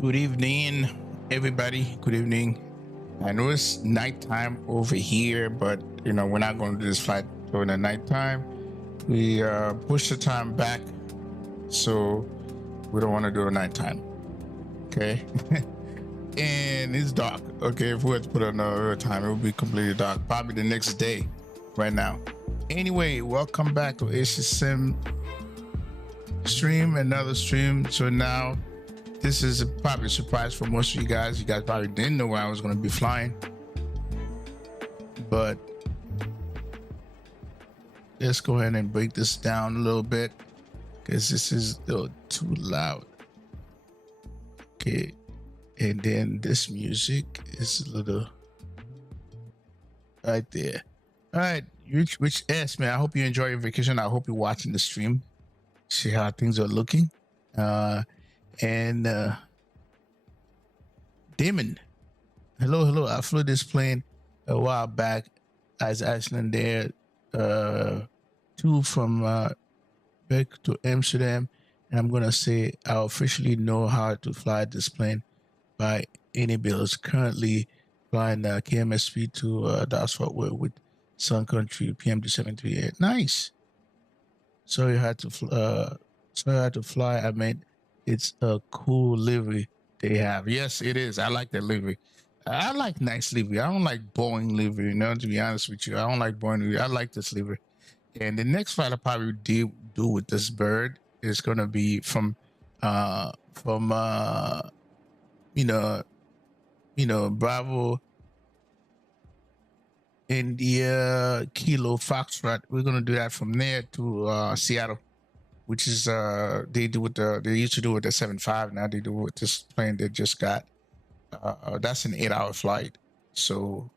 Good evening, everybody. Good evening. I know it's nighttime over here, but you know we're not going to do this flight during the nighttime. We push the time back, so we don't want to do it nighttime. Okay, and it's dark. Okay, if we had to put another time, it would be completely dark. Probably the next day, right now. Anyway, welcome back to HDSIMS stream, another stream. So now. This is probably a surprise for most of you guys. You guys probably didn't know where I was going to be flying. But let's go ahead and break this down a little bit because this is a little too loud. Okay. And then this music is a little right there. All right. Rich S, man, I hope you enjoy your vacation. I hope you're watching the stream. See how things are looking. And Damon, hello. I flew this plane a while back as Icelandair 2 from back to Amsterdam, and I'm gonna say I officially know how to fly this plane by any bills. Currently flying KMSP to Dallas Fort Worth with Sun Country PM2738. Nice. Sorry I had to fly. I meant. It's a cool livery they have. Yes, it is. I like that livery. I like nice livery. I don't like Boeing livery, you know, to be honest with you. I don't like Boeing livery. I like this livery. And the next flight I'll probably do with this bird is going to be from Bravo India Kilo Foxtrot. We're going to do that from there to Seattle. Which is they used to do with the 7.5. Now they do with this plane they just got. That's an 8-hour flight. So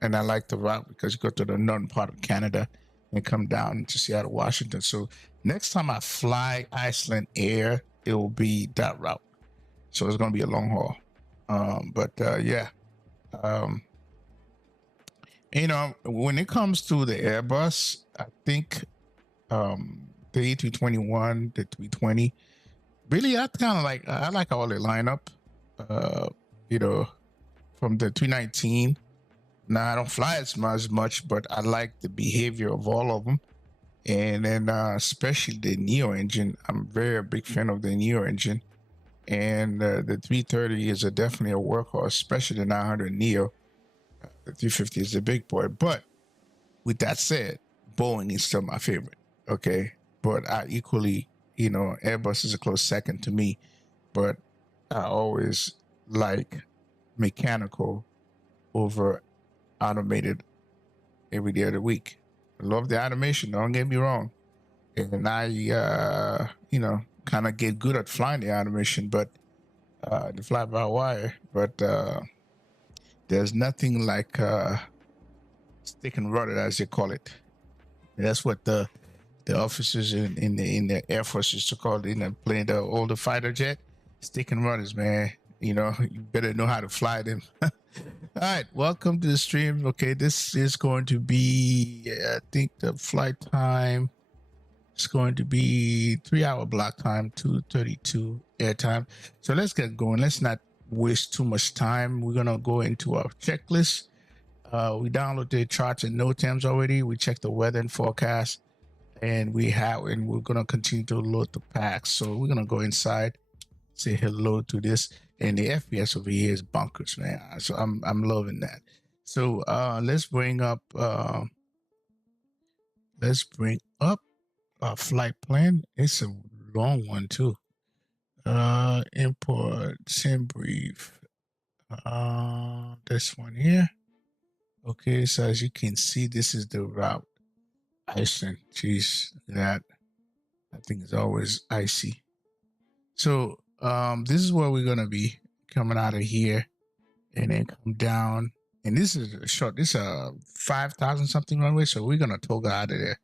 and I like the route because you go to the northern part of Canada and come down to Seattle, Washington. So next time I fly Icelandair, it will be that route. So it's going to be a long haul. You know, when it comes to the Airbus, I think the A321, the 320, really, I like all the lineup. You know, from the 319. Now I don't fly as much, but I like the behavior of all of them, and then especially the Neo engine. I'm a big fan of the Neo engine, and the 330 is definitely a workhorse, especially the 900 Neo. The 350 is the big boy. But with that said, Boeing is still my favorite. Okay. But I equally, you know, Airbus is a close second to me, but I always like mechanical over automated every day of the week. I love the automation, don't get me wrong. And I, you know, kind of get good at flying the automation, but the fly-by-wire, but there's nothing like stick and rudder, as you call it. That's what the officers in the Air Force used to call it, playing the older fighter jet, stick and runners, man. You know, you better know how to fly them. All right, welcome to the stream. Okay, this is going to be, I think the flight time is going to be 3-hour block time, 2:32 air time. So let's get going. Let's not waste too much time. We're gonna go into our checklist. We downloaded the charts and NOTAMs already. We checked the weather and forecast, and we're gonna continue to load the packs. So we're gonna go inside, say hello to this, and the FPS over here is bunkers, man. So I'm loving that. So let's bring up our flight plan. It's a long one too. Import sim brief. This one here. Okay, so as you can see, this is the route. Iceland. Jeez, that thing is always icy. So this is where we're gonna be coming out of here, and then come down. And this is a short. This is a 5,000 something runway. So we're gonna toggle out of there.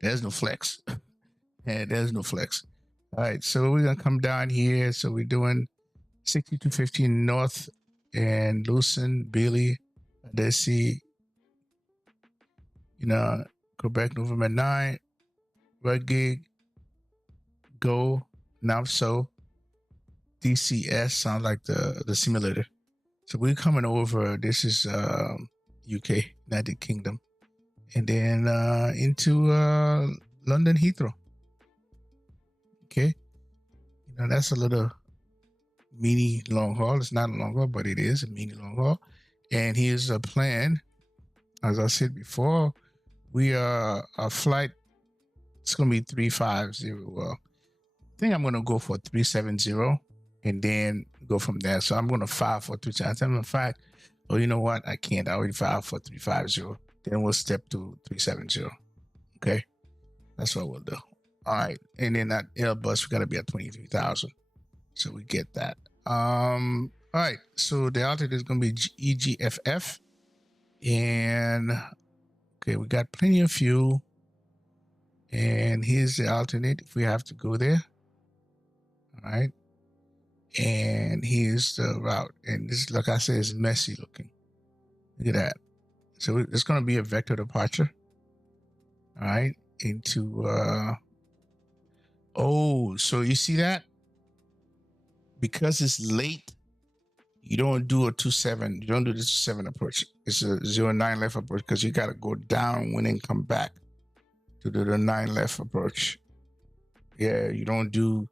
There's no flex. And there's no flex. All right, so we're gonna come down here. So we're doing 6215 north and Lucin, Billy, Desi, Quebec, November 9, Red Gig, Go, Navso, DCS, sounds like the simulator. So we're coming over, this is UK, United Kingdom, and then into London Heathrow. Okay, that's a little mini long haul. It's not a long haul, but it is a mini long haul. And here's a plan. As I said before, we are a flight. It's gonna be 350. Well, I think I'm gonna go for 370, and then go from there. So I'm gonna file for 370. In fact, oh, you know what? I can't. I already filed for 350. Then we'll step to 370. Okay, that's what we'll do. All right, and then that Airbus, we gotta be at 23,000. So we get that. All right, so the altitude is gonna be EGFF, and okay, we got plenty of fuel. And here's the alternate if we have to go there. All right, and here's the route. And this, like I said, is messy looking. Look at that. So it's gonna be a vector departure. All right, into oh, so you see that? Because it's late, you don't do a 27. You don't do the 27 approach. It's a 09 left approach because you got to go downwind and come back to do the 9 left approach. Yeah, you don't go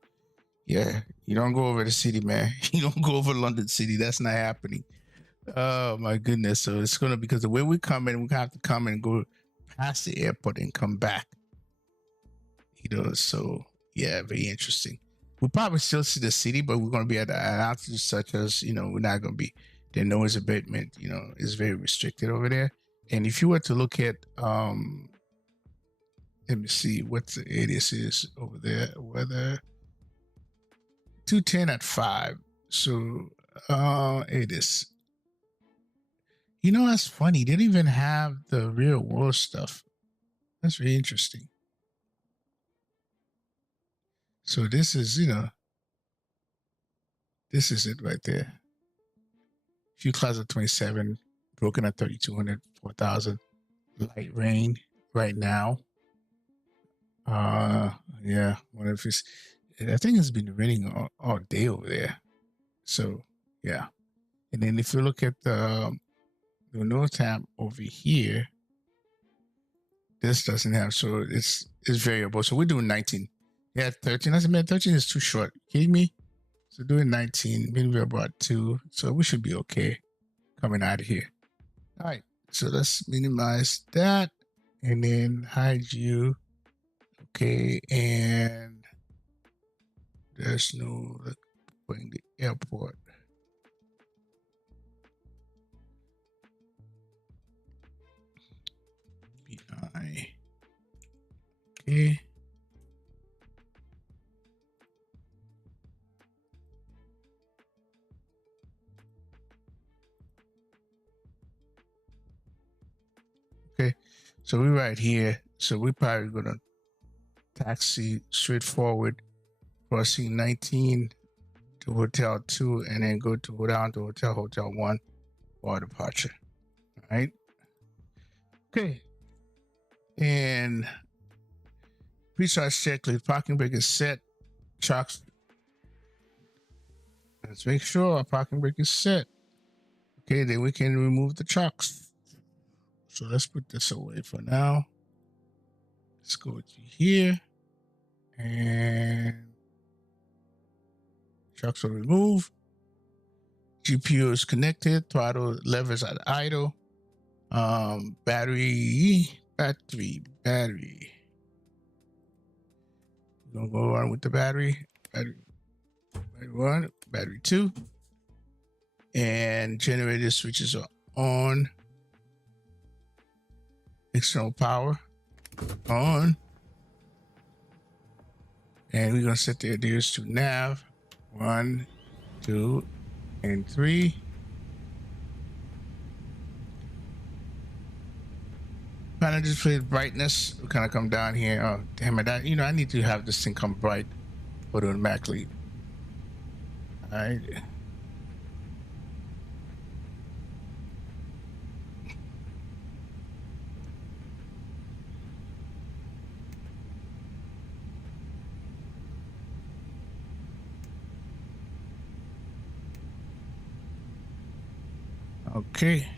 over the city, man. You don't go over London City. That's not happening. Oh my goodness. So it's gonna, because the way we come in, we have to come and go past the airport and come back. So yeah, very interesting. We'll probably still see the city, but we're going to be at an altitude such as, we're not going to be, the noise abatement, is very restricted over there. And if you were to look at, let me see what the ADS is over there, weather, 210 at 5. So ADS. That's funny. They didn't even have the real world stuff. That's very interesting. So this is, this is it right there. Few clouds at 27, broken at 3,200, 4,000. Light rain right now. Yeah. Wonder if it's, I think it's been raining all day over there. So yeah. And then if you look at the NOTAM over here, this doesn't have, so it's variable. So we're doing 19. Yeah, 13. I said, man, 13 is too short. Kidding me? So doing 19, maybe we're about 2. So we should be okay coming out of here. All right. So let's minimize that and then hide you. Okay. And there's no going to the airport. BI. Okay. Okay, so we're right here. So we're probably gonna taxi straight forward, crossing 19 to Hotel 2, and then go to down to Hotel 1 for our departure. All right. Okay. And pre-charge checklist, parking brake is set. Trucks. Let's make sure our parking brake is set. Okay, then we can remove the trucks. So let's put this away for now. Let's go to here. And trucks are removed. GPU is connected. Throttle levers at idle. Battery. We're gonna go on with the battery. Battery 1, battery 2. And generator switches are on. External power on. And we're gonna set the adheres to nav 1, 2, and 3. Panel display brightness. We kind of come down here. Oh, damn it! I need to have this thing come bright automatically. All right. Okay.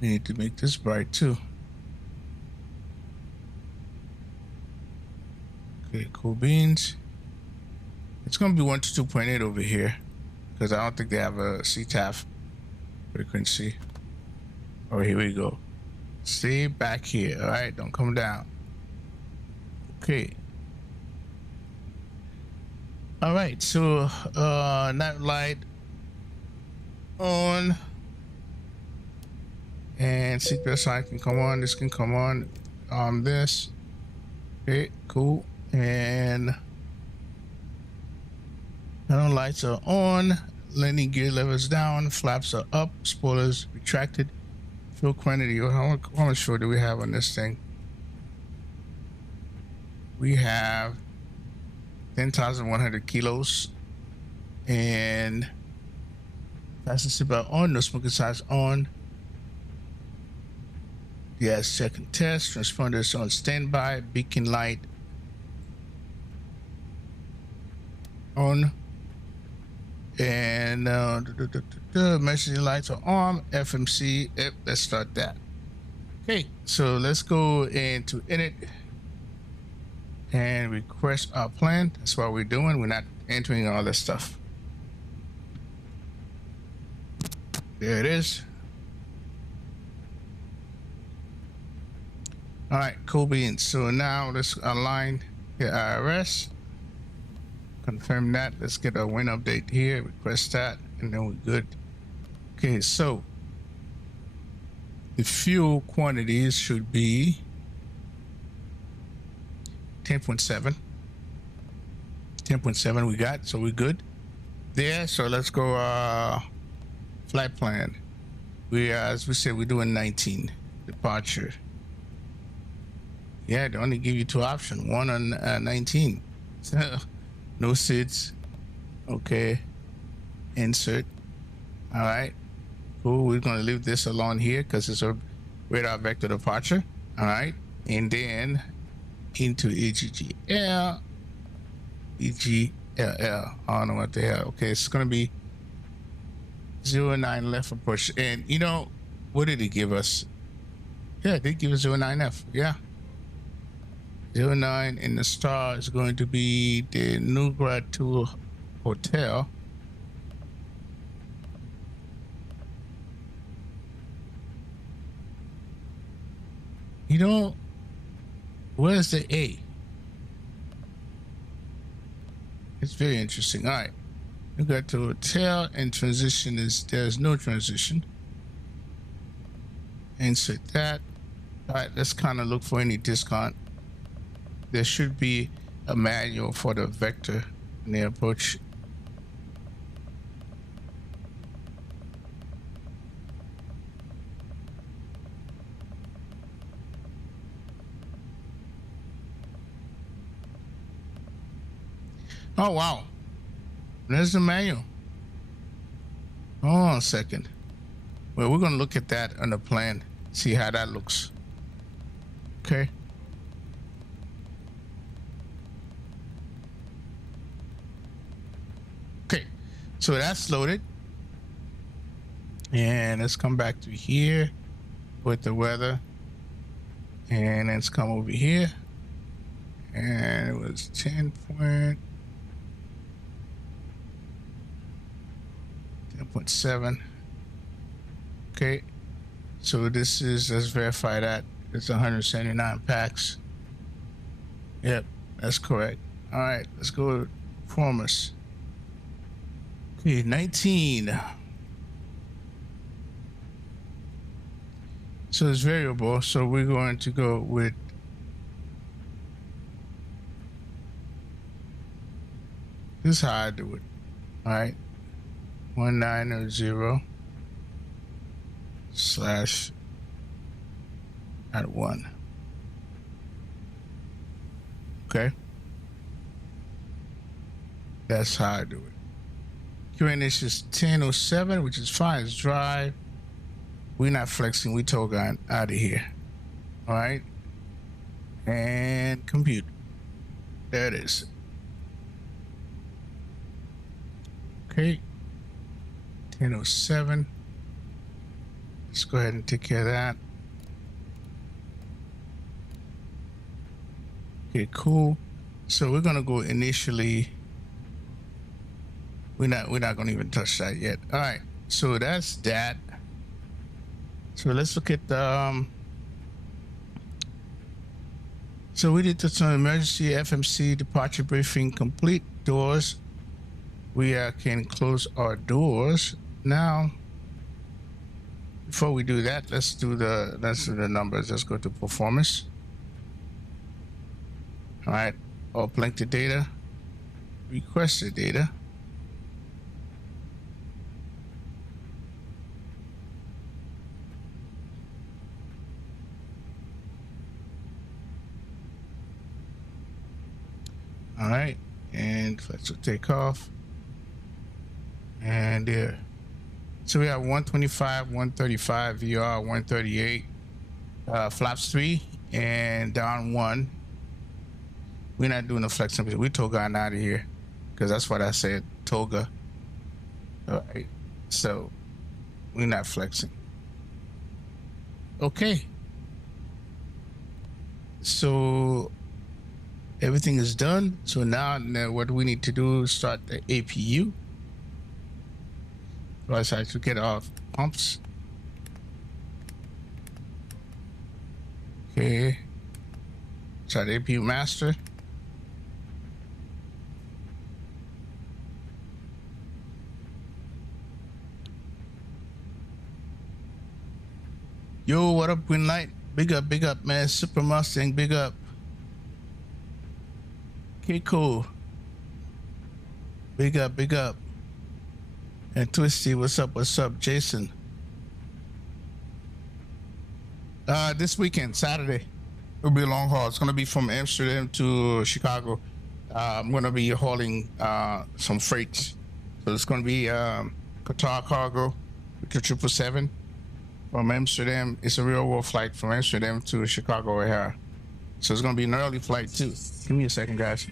We need to make this bright too. Okay, cool beans. It's gonna be 1 to 2.8 over here because I don't think they have a CTAF frequency. Oh, here we go. Stay back here. All right, don't come down. Okay. All right, so night light on. And seatbelt sign can come on. This can come on. This. Okay, cool. And tunnel lights are on. Landing gear levers down. Flaps are up. Spoilers retracted. Fuel quantity. How much fuel do we have on this thing? We have 10,100 kilos. And fasten seatbelt on. No smoking signs on. Yes, check and test. Transponders on standby. Beacon light on. And messaging lights are on. FMC. Yep, let's start that. Okay, so let's go into edit and request our plan. That's what we're doing. We're not entering all this stuff. There it is. All right, cool beans. So now let's align the IRS. Confirm that. Let's get a win update here. Request that, and then we're good. Okay, so the fuel quantities should be 10.7. 10.7 we got, so we're good there. So let's go flight plan. We as we said, we're doing 19 departure. Yeah, they only give you 2 options. One on 19. So, no seats. Okay. Insert. All right. Cool. We're going to leave this alone here because it's a radar vector departure. All right. And then into EGGL. EGLL. I don't know what the hell. Okay. It's going to be 09 left approach. And you know, what did it give us? Yeah, they give us 09F. Yeah. 09, and the star is going to be the Nugrad 2 Hotel. You know, where's the A? It's very interesting. All right, Nugrad 2 Hotel, and transition is, there's no transition. Insert that. All right, let's kind of look for any discount. There should be a manual for the vector in the approach. Oh, wow. There's the manual. Hold on a second. Well, we're going to look at that on the plan, see how that looks. Okay. Okay. So that's loaded. And let's come back to here with the weather. And let's come over here. And it was 10.7. Okay. So this is, let's verify that. It's 179 packs. Yep, that's correct. All right, let's go to performance. Okay, 19. So it's variable. So we're going to go with this is how I do it. All right. 1900 slash at 1. Okay. That's how I do it. QNH is 1007, which is fine. It's drive. We're not flexing. We told God out of here. All right. And compute. There it is. Okay. 1007. Let's go ahead and take care of that. Okay, cool. So we're gonna go initially. We're not gonna even touch that yet. All right. So that's that. So let's look at the so we did some emergency FMC departure briefing complete doors. We can close our doors now. Before we do that, let's do the numbers. Let's go to performance. All right, uplink the data, request the data. All right, and let's take off. And there. So we have 125, 135, VR, 138, flaps 3, and down 1. We're not doing the flexing because we toga out of here because that's what I said, toga. All right, so we're not flexing. Okay. So everything is done. So now what we need to do is start the APU. So I have to get off pumps. Okay. Start APU master. Yo, what up, Greenlight? Big up, man. Super Mustang, big up. Okay, cool. Big up. And Twisty, what's up, Jason? This weekend, Saturday, it'll be a long haul. It's gonna be from Amsterdam to Chicago. I'm gonna be hauling some freights. So it's gonna be Qatar cargo with the 777 from Amsterdam. It's a real world flight from Amsterdam to Chicago O'Hare. So it's gonna be an early flight too. Give me a second, guys.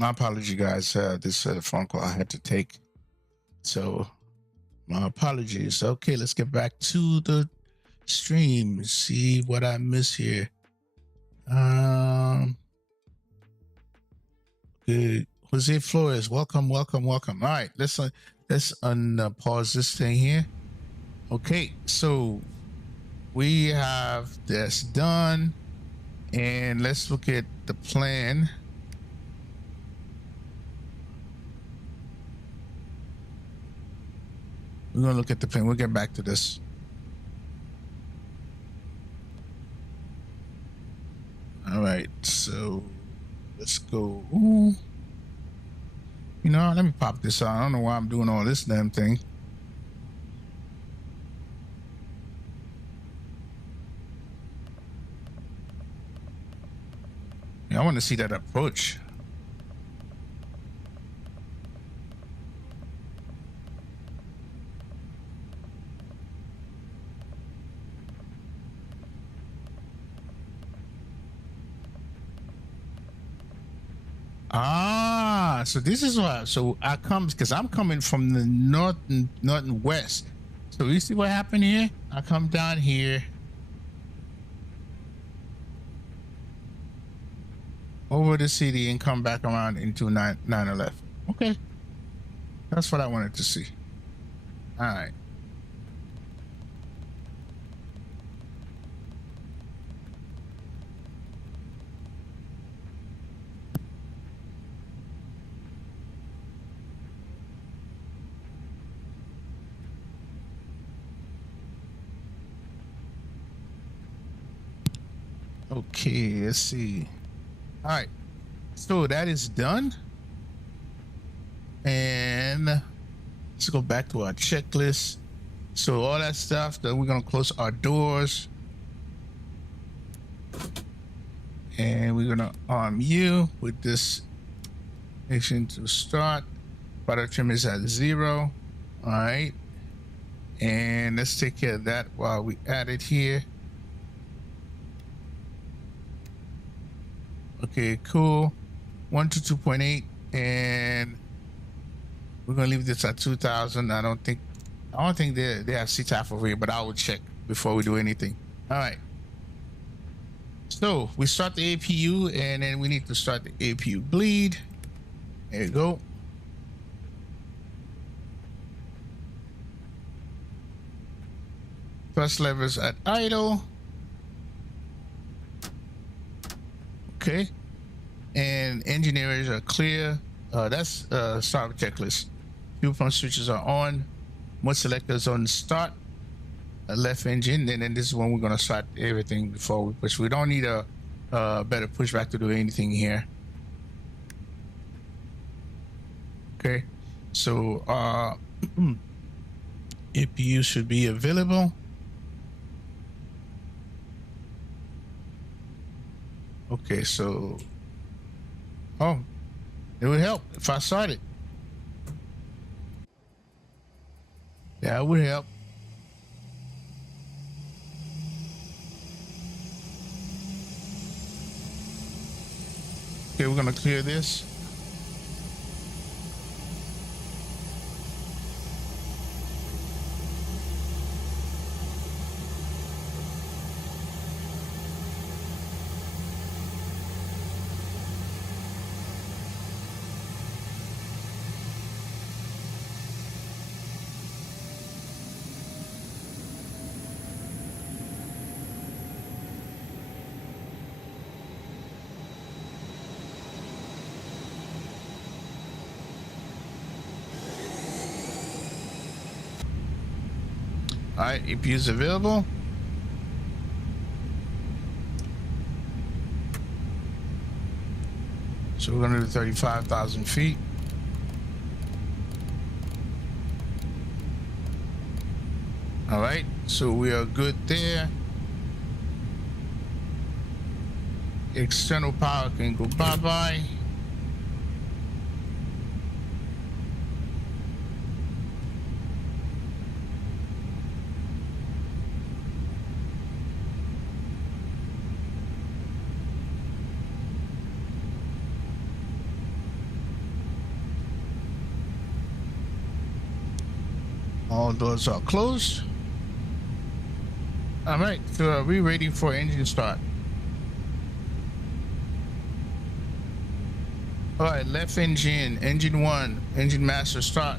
My apology, guys. This phone call I had to take. So my apologies. Okay, let's get back to the stream. See what I miss here. Good. Jose Flores, welcome. All right, let's pause this thing here. Okay, so we have this done, and let's look at the plan. We're gonna look at the plan. We'll get back to this. All right, so let's go. Ooh. You know, let me pop this out. I don't know why I'm doing all this damn thing. Yeah, I want to see that approach. Ah, so this is why. So I come because I'm coming from the north and west. So you see what happened here? I come down here over the city and come back around into 911. Okay, that's what I wanted to see. All right. Okay, let's see. All right, so that is done. And let's go back to our checklist. So all that stuff that we're gonna close our doors. And we're gonna arm you with this ignition to start. Throttle trim is at 0. All right. And let's take care of that while we add it here. Okay, cool. 122.8, and we're gonna leave this at 2,000. I don't think they have CTAF over here, but I will check before we do anything. All right. So we start the APU, and then we need to start the APU bleed. There you go. Thrust levers at idle. Okay. And engineers are clear. That's start checklist. Fuel pump switches are on. Mode selectors on start. Left engine, and then this is when we're gonna start everything before we push. We don't need a better pushback to do anything here. Okay, so APU should be available. Okay, so it would help if I started. That would help. Okay, we're gonna clear this. All right, APU is available. So we're gonna do 35,000 feet. All right, so we are good there. External power can go bye-bye. All doors are closed. All right, so are we ready for engine start? All right, left engine, engine 1, engine master start.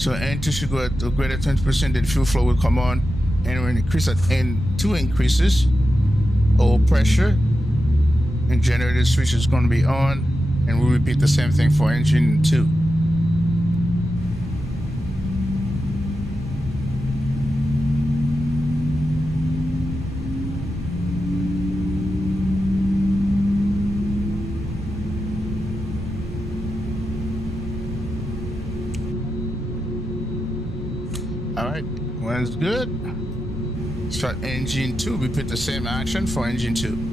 So engine should go at a greater 20%, then fuel flow will come on, and when increase at N2 increases, oil pressure and generator switch is going to be on, and we'll repeat the same thing for engine 2. All right, one's good. Start engine 2. Repeat the same action for engine 2.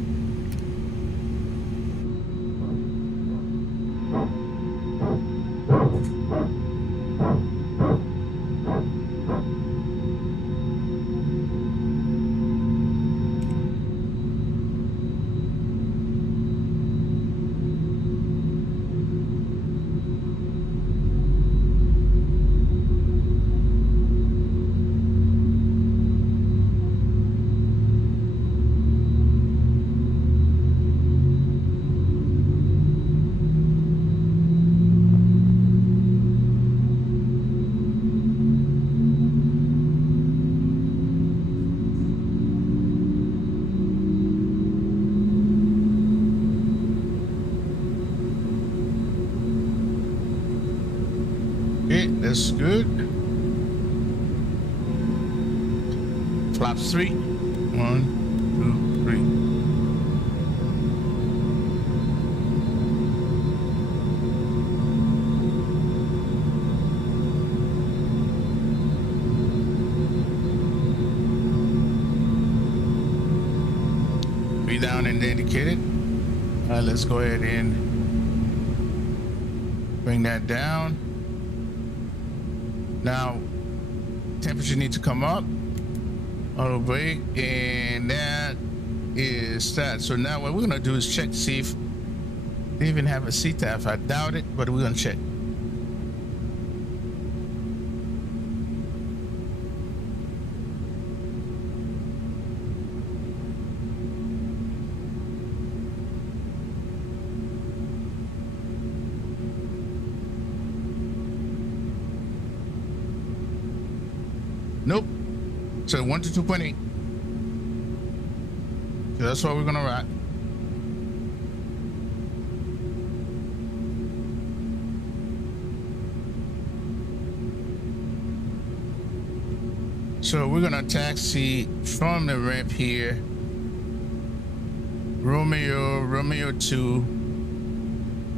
Okay, that's good. Flaps 3. 1, 2, 3. Be down and indicated. All right, let's go ahead and bring that down. Now, temperature needs to come up. Auto brake, and that is that. So now what we're gonna do is check to see if they even have a CTAF. I doubt it, but we're gonna check. Nope. So 1 to 2.8. So that's what we're gonna rock. So we're gonna taxi from the ramp here. Romeo 2,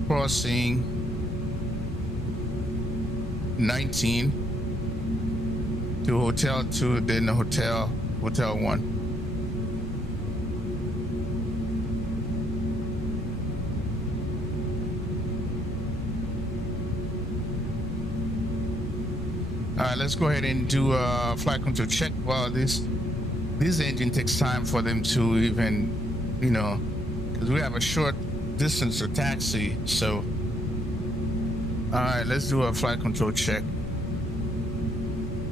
crossing 19 to Hotel 2, then the Hotel 1. All right, let's go ahead and do a flight control check. Well, this engine takes time for them to even, you know, because we have a short distance to taxi. So, all right, let's do a flight control check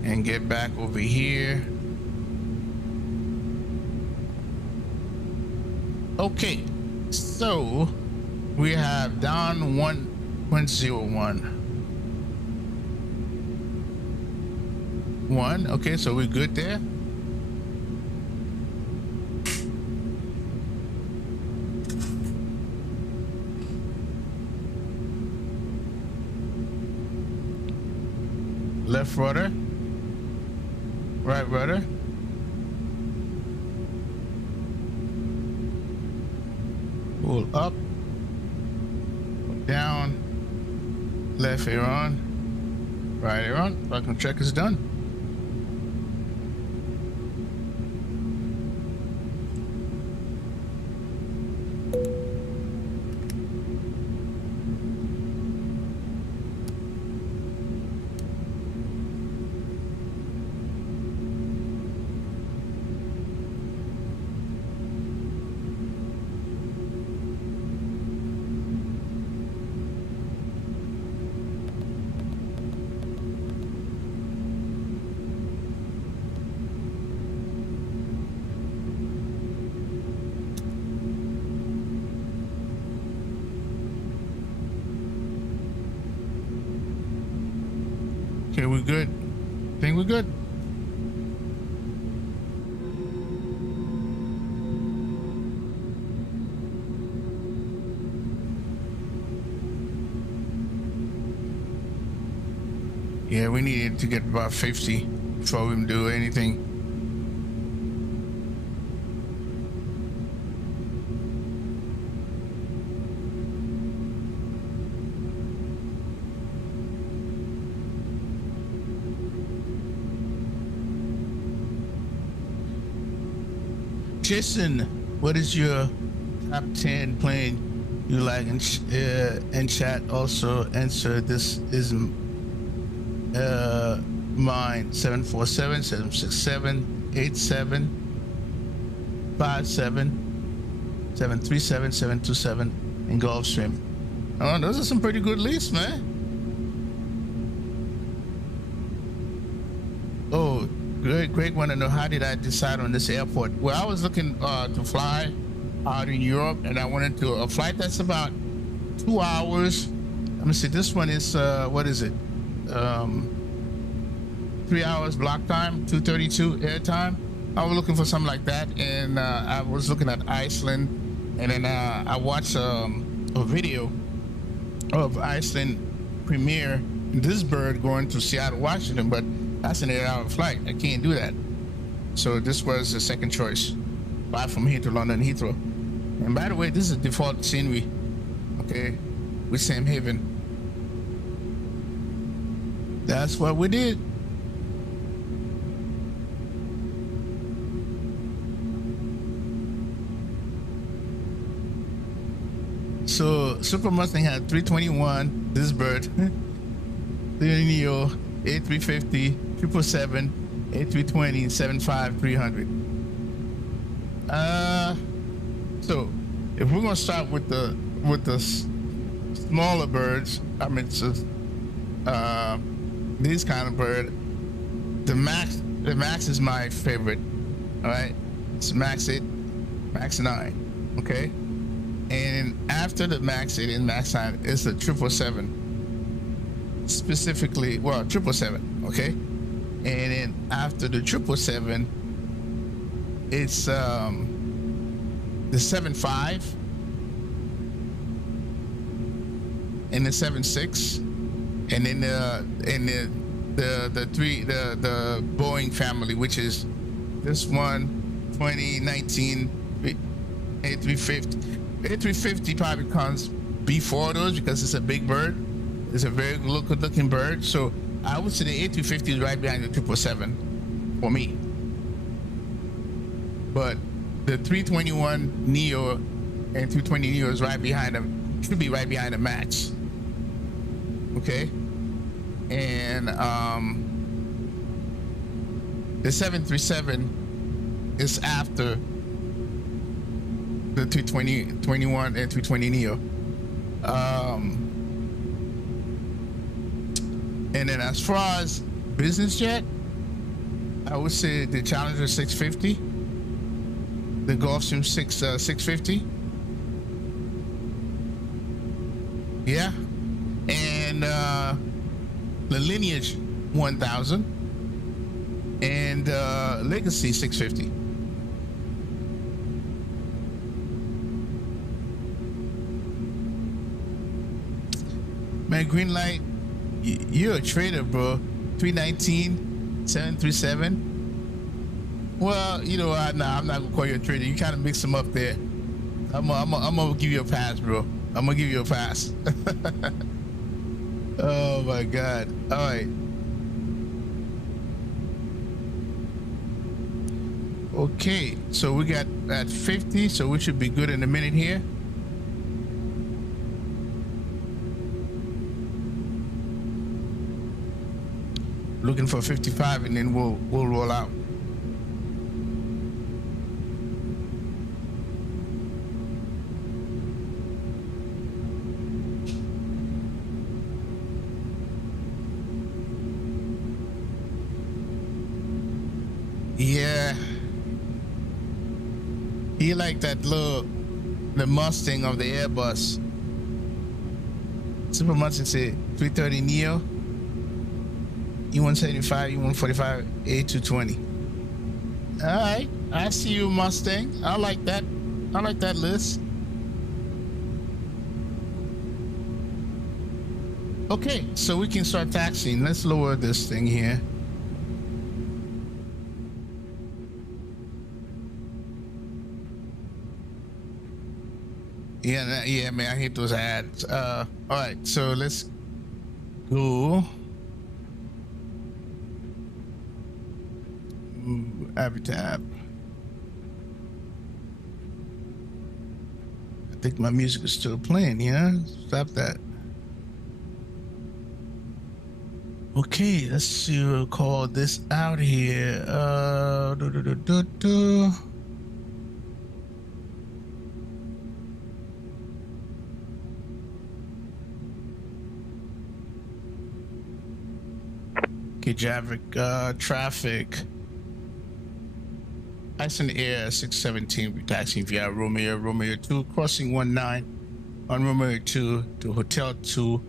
and get back over here. Okay, so we have down 1.01. Okay, so we're good there. Left rudder, right rudder. Pull up, down, left aileron, right aileron. Flight check is done. Okay, we're good. Think we're good. Yeah, we needed to get about 50 before we do anything. Jason, what is your top 10 plane you like? And chat also answer. This is mine. 747, 767, 87, 57, 737, 727, and Gulfstream. Oh, those are some pretty good lists, man. Oh, Greg want to know, how did I decide on this airport? Well, I was looking to fly out in Europe, and I wanted to a flight that's about 2 hours. Let me see. This one is what is it? 3 hours block time, 2:32 air time. I was looking for something like that, and I was looking at Iceland, and then I watched a video of Iceland premiere this bird going to Seattle, Washington, but that's an 8-hour flight. I can't do that. So this was the second choice. Fly from here to London Heathrow. And by the way, this is default scenery. Okay, with Sam Haven. That's what we did. So Super Mustang had 321, this bird, the Neo, A350, 777, A320, 75, 300. So if we're gonna start with the smaller birds, I mean, it's just, these kind of bird, the Max is my favorite. All right, it's Max 8, Max 9. Okay. And after the Max 8 and Max 9, it's the 777. Specifically, well, 777, okay? And then after the 777, it's the 75 and the 76, and then the Boeing family, which is this one, 2019 A350. A350 probably comes before those because it's a big bird. It's a very good looking bird. So I would say the A350 is right behind the 777 for me. But the 321 Neo and 320 Neo is right behind them. Should be right behind the Max. Okay. And the 737 is after the 321 and 320 Neo. And then as far as business jet, I would say the Challenger 650, the Gulfstream 650. Yeah. And the Lineage 1000 and Legacy 650. Man, green light, you're a trader, bro. 319, 737. Well, you know, I'm not gonna call you a trader. You kind of mix them up there. I'm gonna give you a pass, bro. I'm gonna give you a pass. Oh my God. All right. Okay, so we got at 50, so we should be good in a minute here. Looking for 55, and then we'll roll out. Yeah, he like that the Mustang of the Airbus. Super Mustang said 330 Neo. E175, E145, A320. All right, I see you, Mustang. I like that. I like that list. Okay, so we can start taxiing. Let's lower this thing here. Yeah, man, I hate those ads. All right, so let's go. Every tab. I think my music is still playing. Yeah, stop that. Okay, let's see. We'll call this out here. REYKJAVIK traffic. Icelandair A321 taxiing via Romeo 2, crossing 19 on Romeo 2 to Hotel 2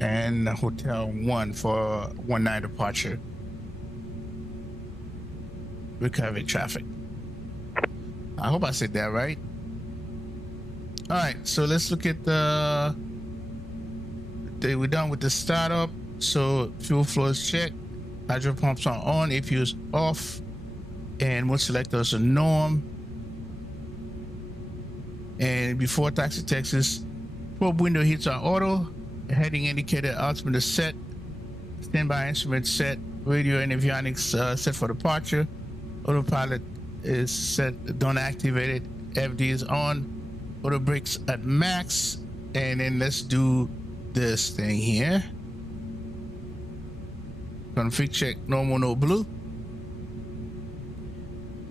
and Hotel 1 for 19 departure. REYKJAVIK traffic. I hope I said that right. All right, so let's look at the. We're done with the startup. So fuel flow is checked. Hydro pumps are on. APU is off. And mode selectors are norm. And before taxi Texas, probe window heats are auto. Heading indicator altimeter set. Standby instrument set. Radio and avionics set for departure. Autopilot is set, don't activate it. FD is on. Auto brakes at max. And then let's do this thing here. Config check, normal, no blue.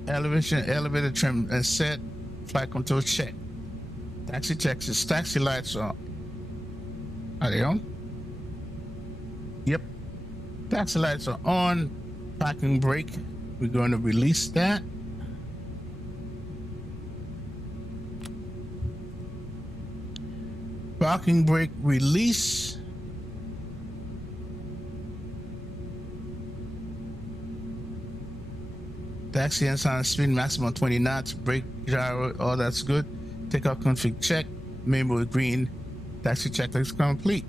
Elevation, elevator trim and set. Flight control check. Taxi Texas, taxi lights are. Are they on? Yep. Taxi lights are on. Parking brake. We're going to release that. Parking brake release. Taxi and sound speed maximum 20 knots. Brake gyro, all that's good. Takeoff config check. Memo green. Taxi checklist complete.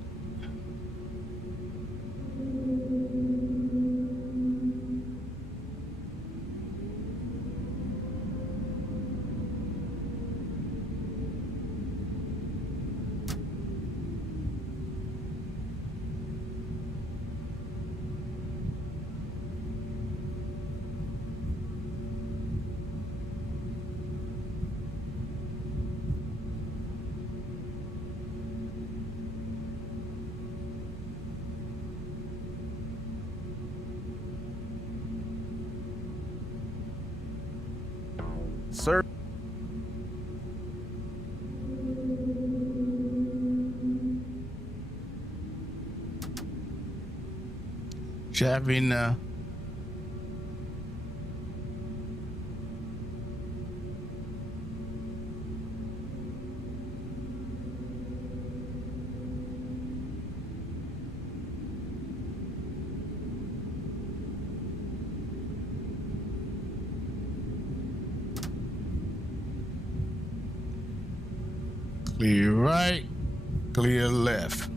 Sir. Jabbing clear right, clear left.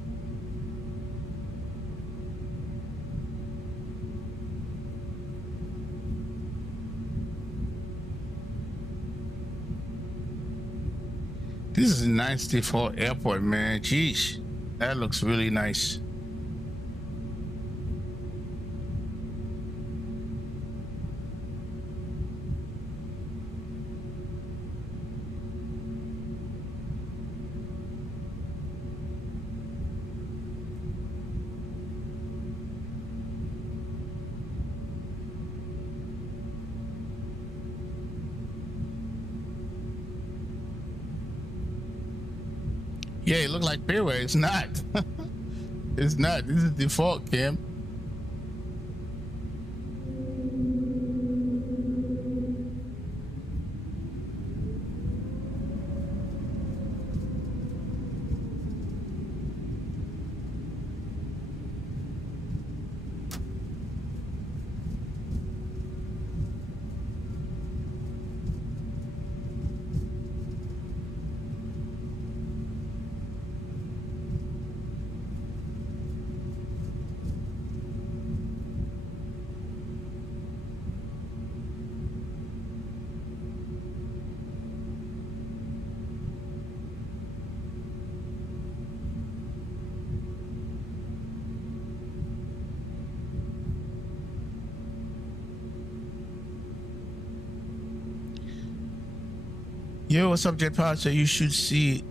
This is a nice default airport, man. Jeez, that looks really nice. Yeah, it looked like fairway. It's not. It's not. This is default, Kim. Yo, what's up, Jet Pod? So you should see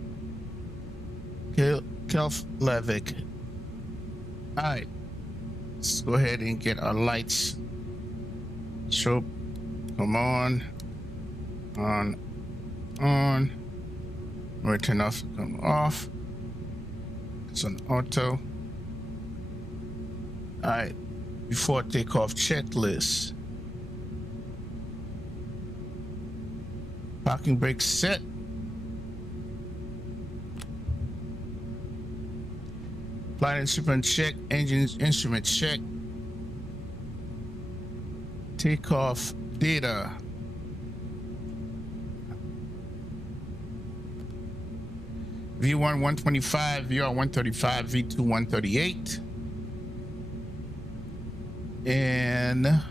XP12.4.0. All right, let's go ahead and get our lights. Show, come on. We'll turn off, come off. It's on auto. All right, before takeoff checklist. Parking brake set. Flight instrument check. Engine instrument check. Takeoff data. V1 125, VR 135, V2 138. And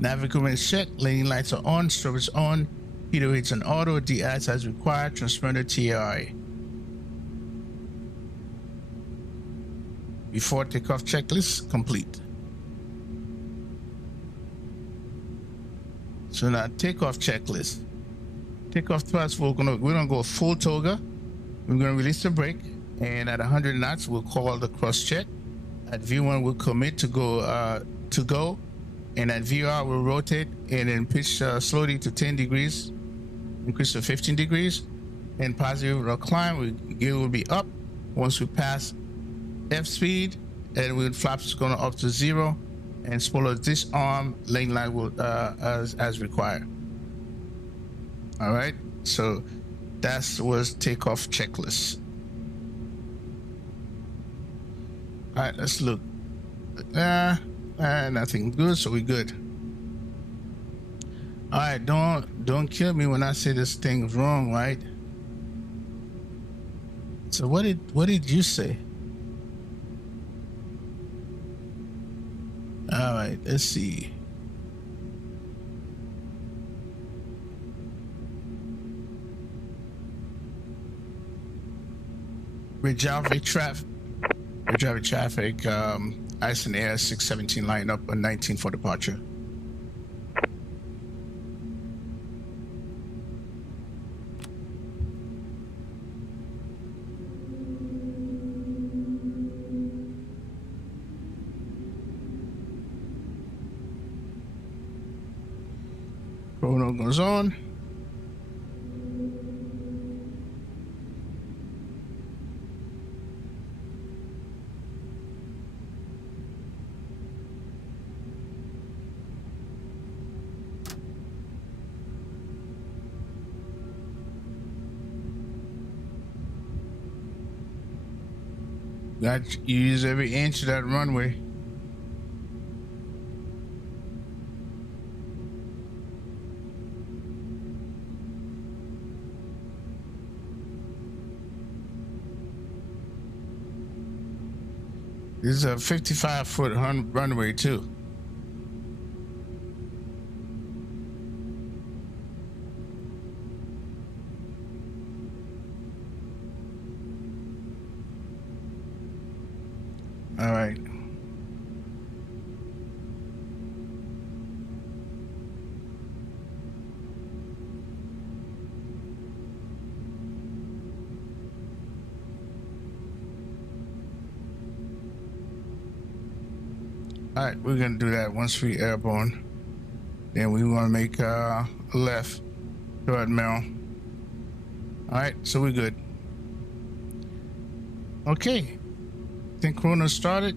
nav equipment check. Lane lights are on. Service on. Heater rates on auto. DIs as required. Transponder TI. Before takeoff checklist complete. So now takeoff checklist. Takeoff thrust. We're gonna go full toga. We're gonna release the brake, and at 100 knots we'll call the cross check. At V1 we'll commit to go, and at VR we'll rotate and then pitch slowly to 10 degrees, increase to 15 degrees, and positive we'll climb. Gear will be up. Once we pass F speed, and we'll flaps going up to 0, and spoiler disarm. Lane line will as required. All right, so that was takeoff checklist. All right, let's look. Nothing good, so we good. All right, don't kill me when I say this thing's wrong, right? So what did you say? All right, let's see. REYKJAVIK traffic, Icelandair 617 line up on 19 for departure. Chrono goes on. Got you use every inch of that runway. This is a 55-foot runway too. All right. All right, we're gonna do that once we airborne. Then we want to make a left toward Mel. All right, so we're good. Okay, I think Chrono started,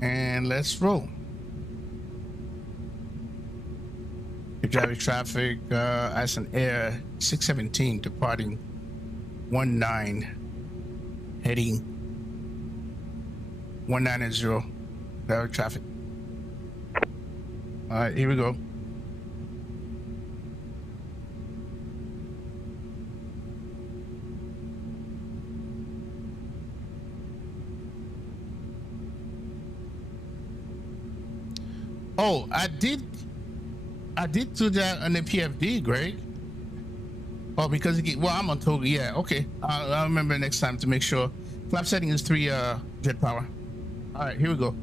and let's roll. REYKJAVIK traffic, Icelandair 617 departing 19, heading 190. REYKJAVIK traffic. All right, here we go. Oh, I did do that on the PFD, Greg. Oh, because I'm on toga. Yeah, okay. I'll remember next time to make sure. Flap setting is 3 jet power. All right, here we go.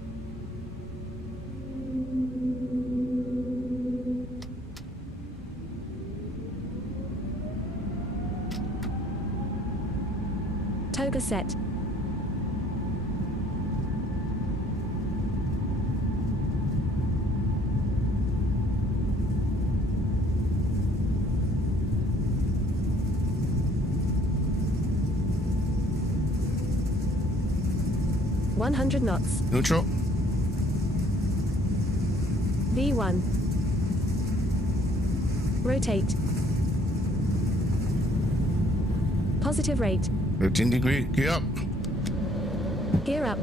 Toga set. .100 knots. Neutral. V1. Rotate. Positive rate. 15 degree. Gear up. Gear up.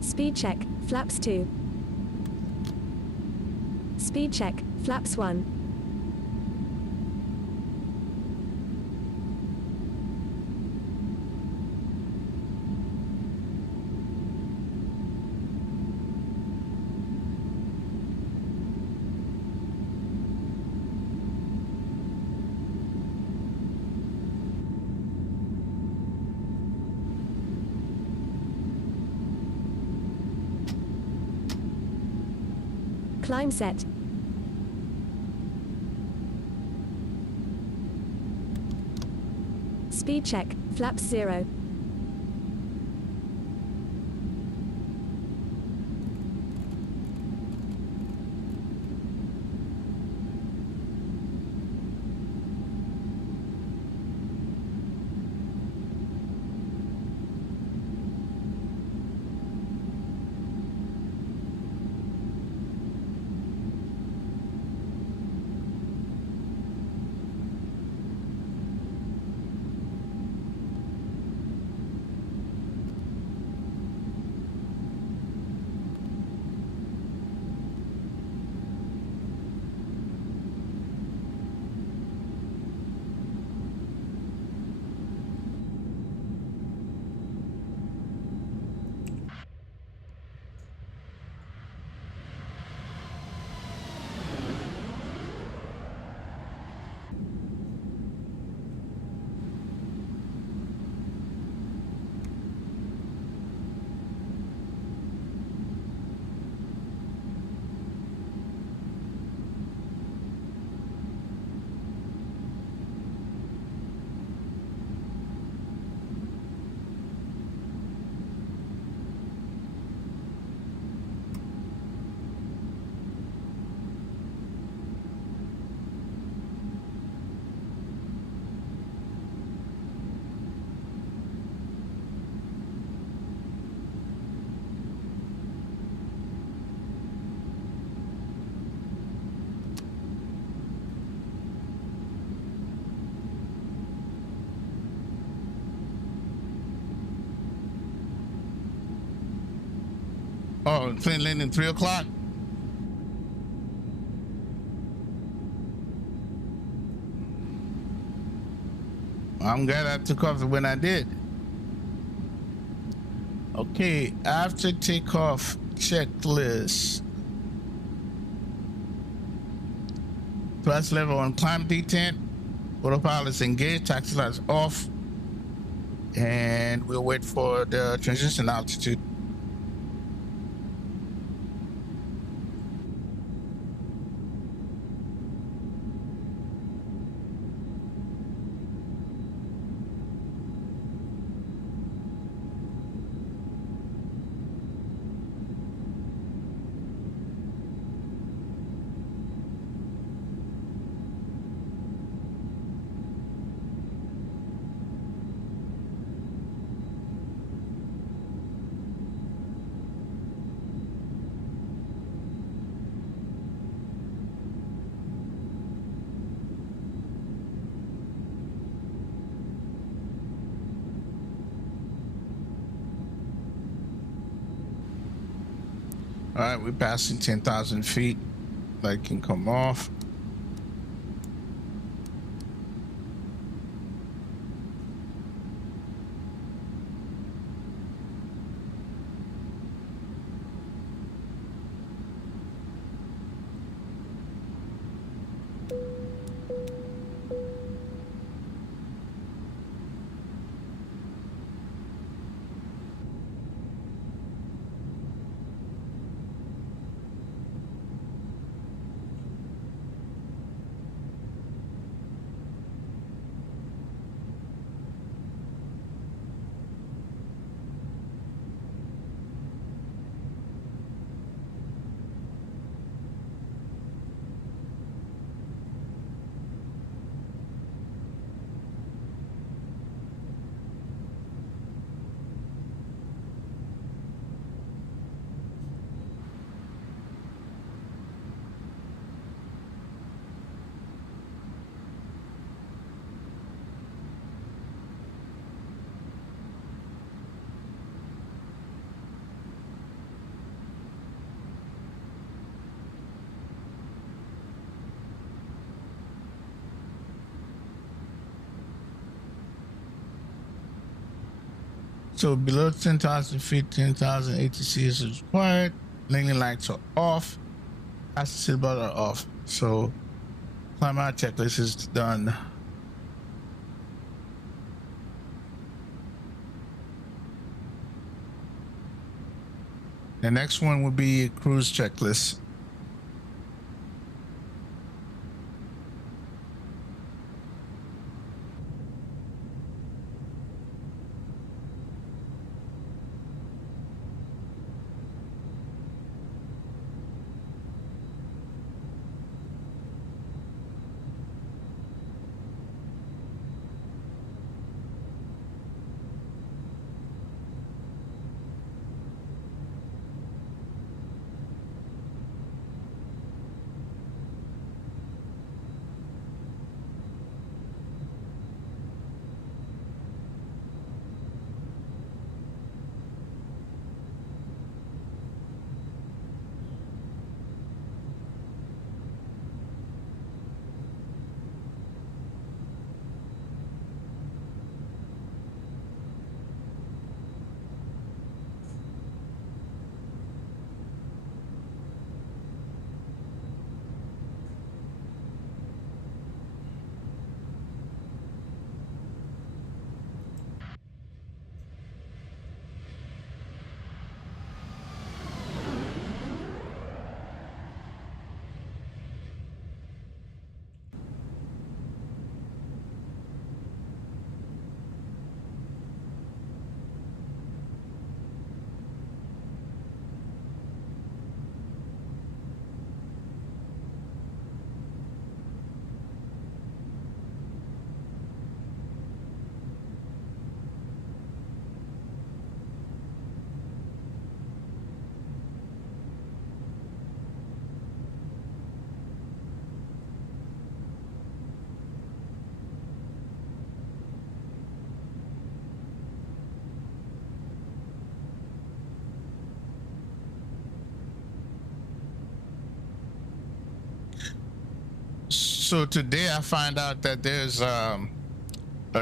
Speed check, flaps 2. Speed check, flaps 1. Climb set. Speed check, flaps 0. Oh, plane landing 3 o'clock. I'm glad I took off when I did. Okay, after takeoff checklist. Thrust level on climb detent. Autopilot's engaged, taxi lights off. And we'll wait for the transition altitude. All right, we're passing 10,000 feet. Light can come off. So below 10,000 feet, 10,000 ATC is required. Landing lights are off. Fastest seatbelt are off. So climb out checklist is done. The next one would be cruise checklist. So today I find out that there's a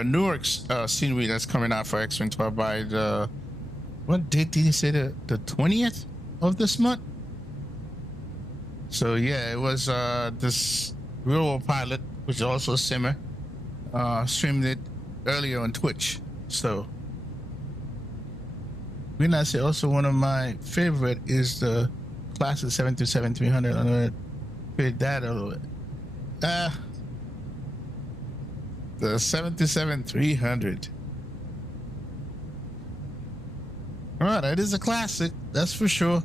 newer scenery that's coming out for X-Wing 12 by the, what date did you say, the 20th of this month? So yeah, it was this real world pilot, which is also a simmer, streamed it earlier on Twitch. So we not say also one of my favorite is the classic 737-300. I'm gonna fit that a little bit. The 737-300. All right, that is a classic, that's for sure.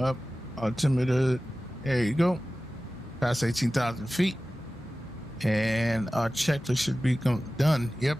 Up, altimeter. There you go. Past 18,000 feet. And our checklist should be done. Yep.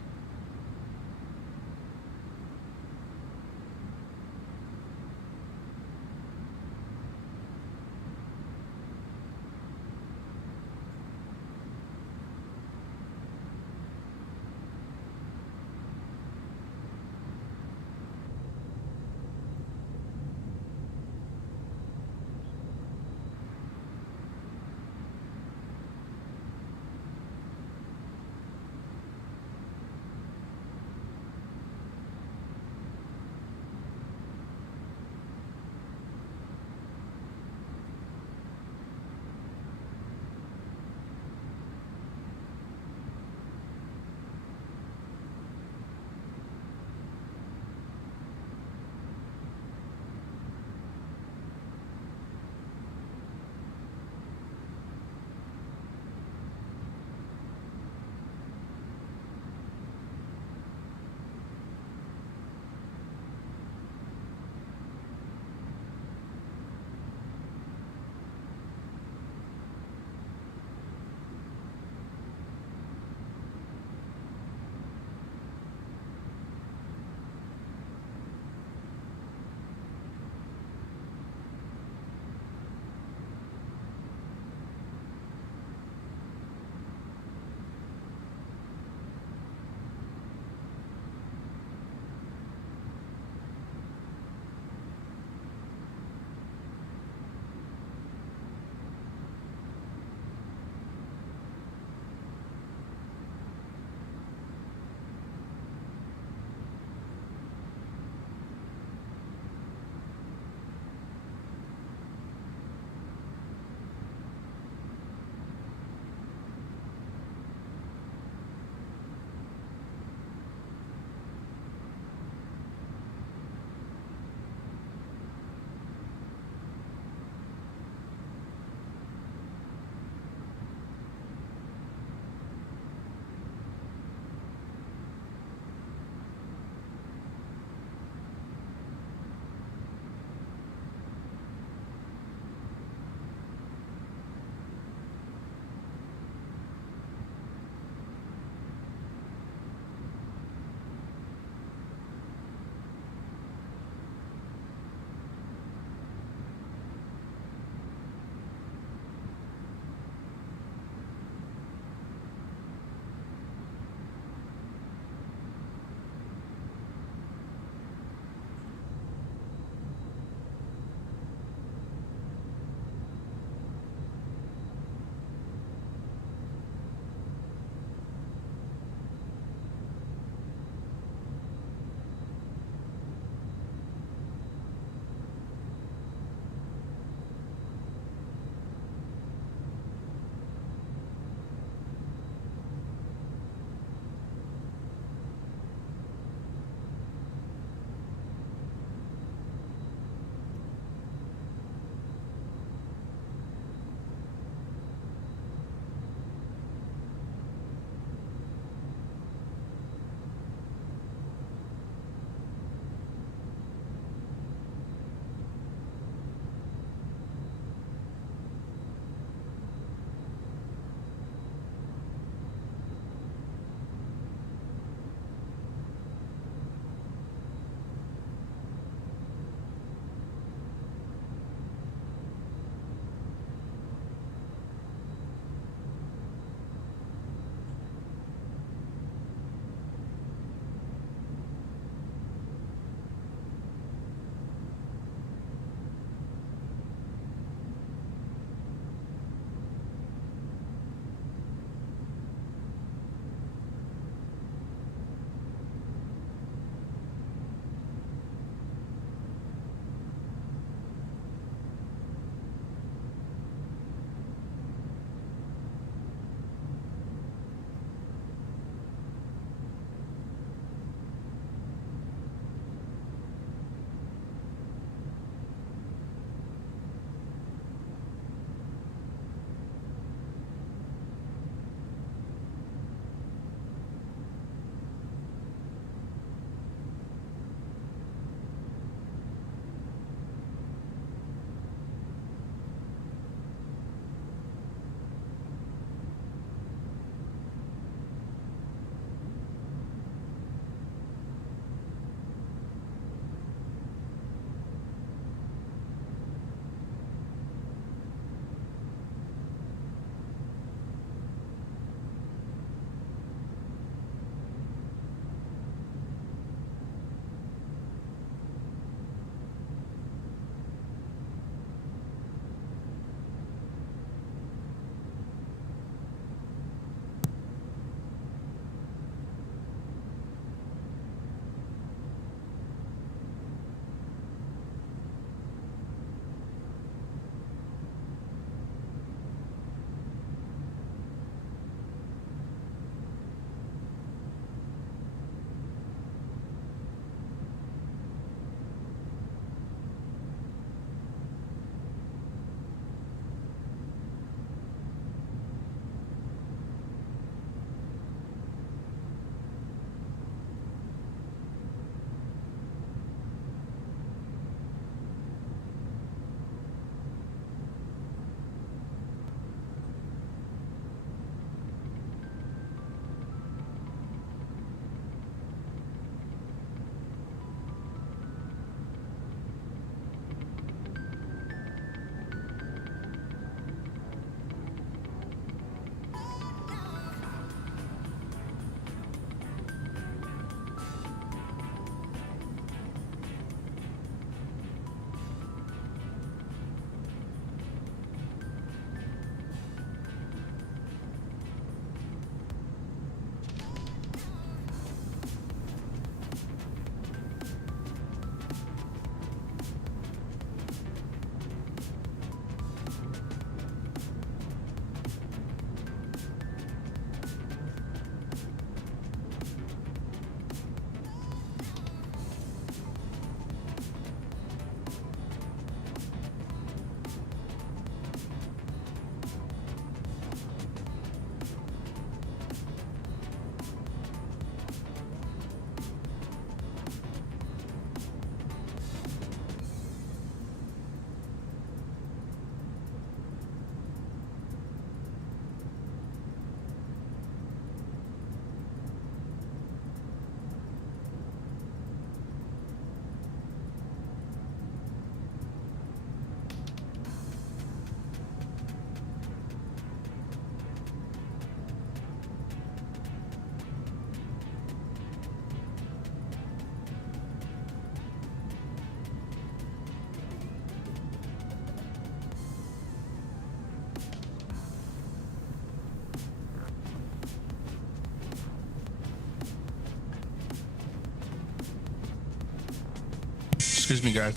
Excuse me, guys.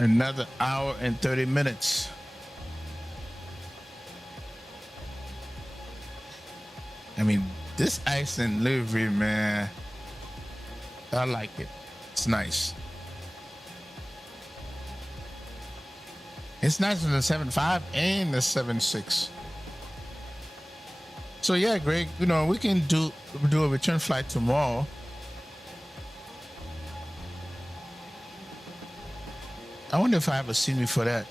Another hour and 30 minutes. I mean, this Iceland livery, man, I like it. It's nice. It's nicer than the 7.5 and the 7.6. So yeah, Greg, you know, we can do a return flight tomorrow. I wonder if I have a scenery for that.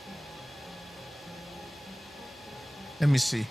Let me see.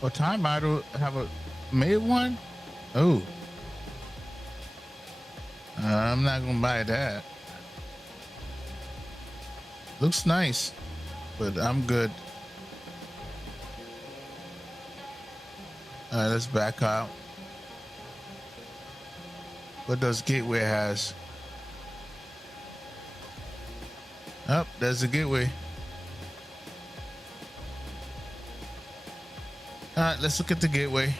What time I do have a made one? Oh, I'm not gonna buy that. Looks nice, but I'm good. All right, let's back out. What does Gateway has? Oh, there's the Gateway. All right, let's look at the Gateway.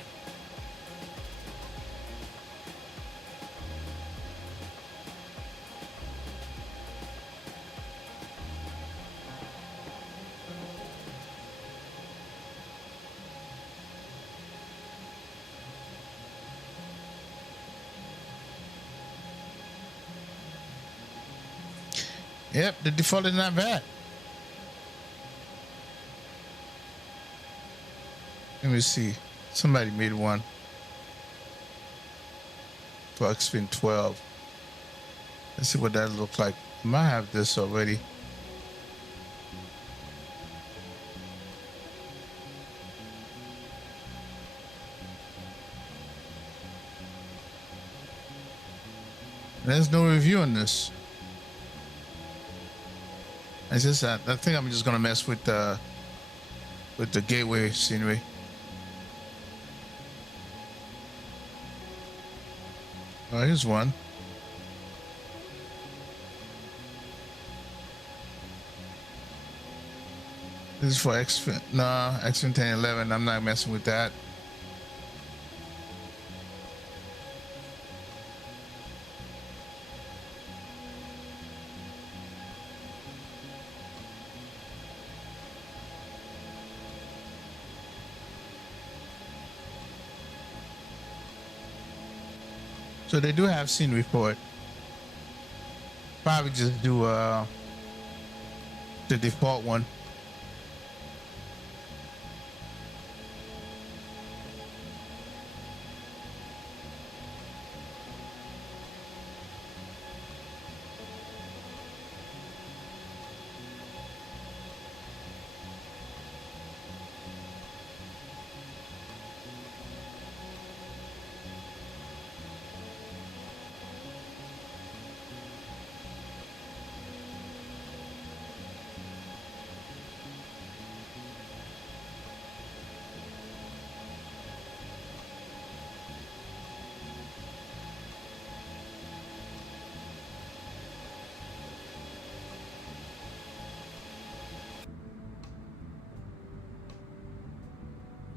Yep, the default is not bad. Let me see. Somebody made one for XP12. Let's see what that looks like. I might have this already. There's no review on this. It's just I think I'm just gonna mess with the Gateway scenery. Oh, here's one. This is for X1011. I'm not messing with that. So they do have scene report. Probably just do the default one.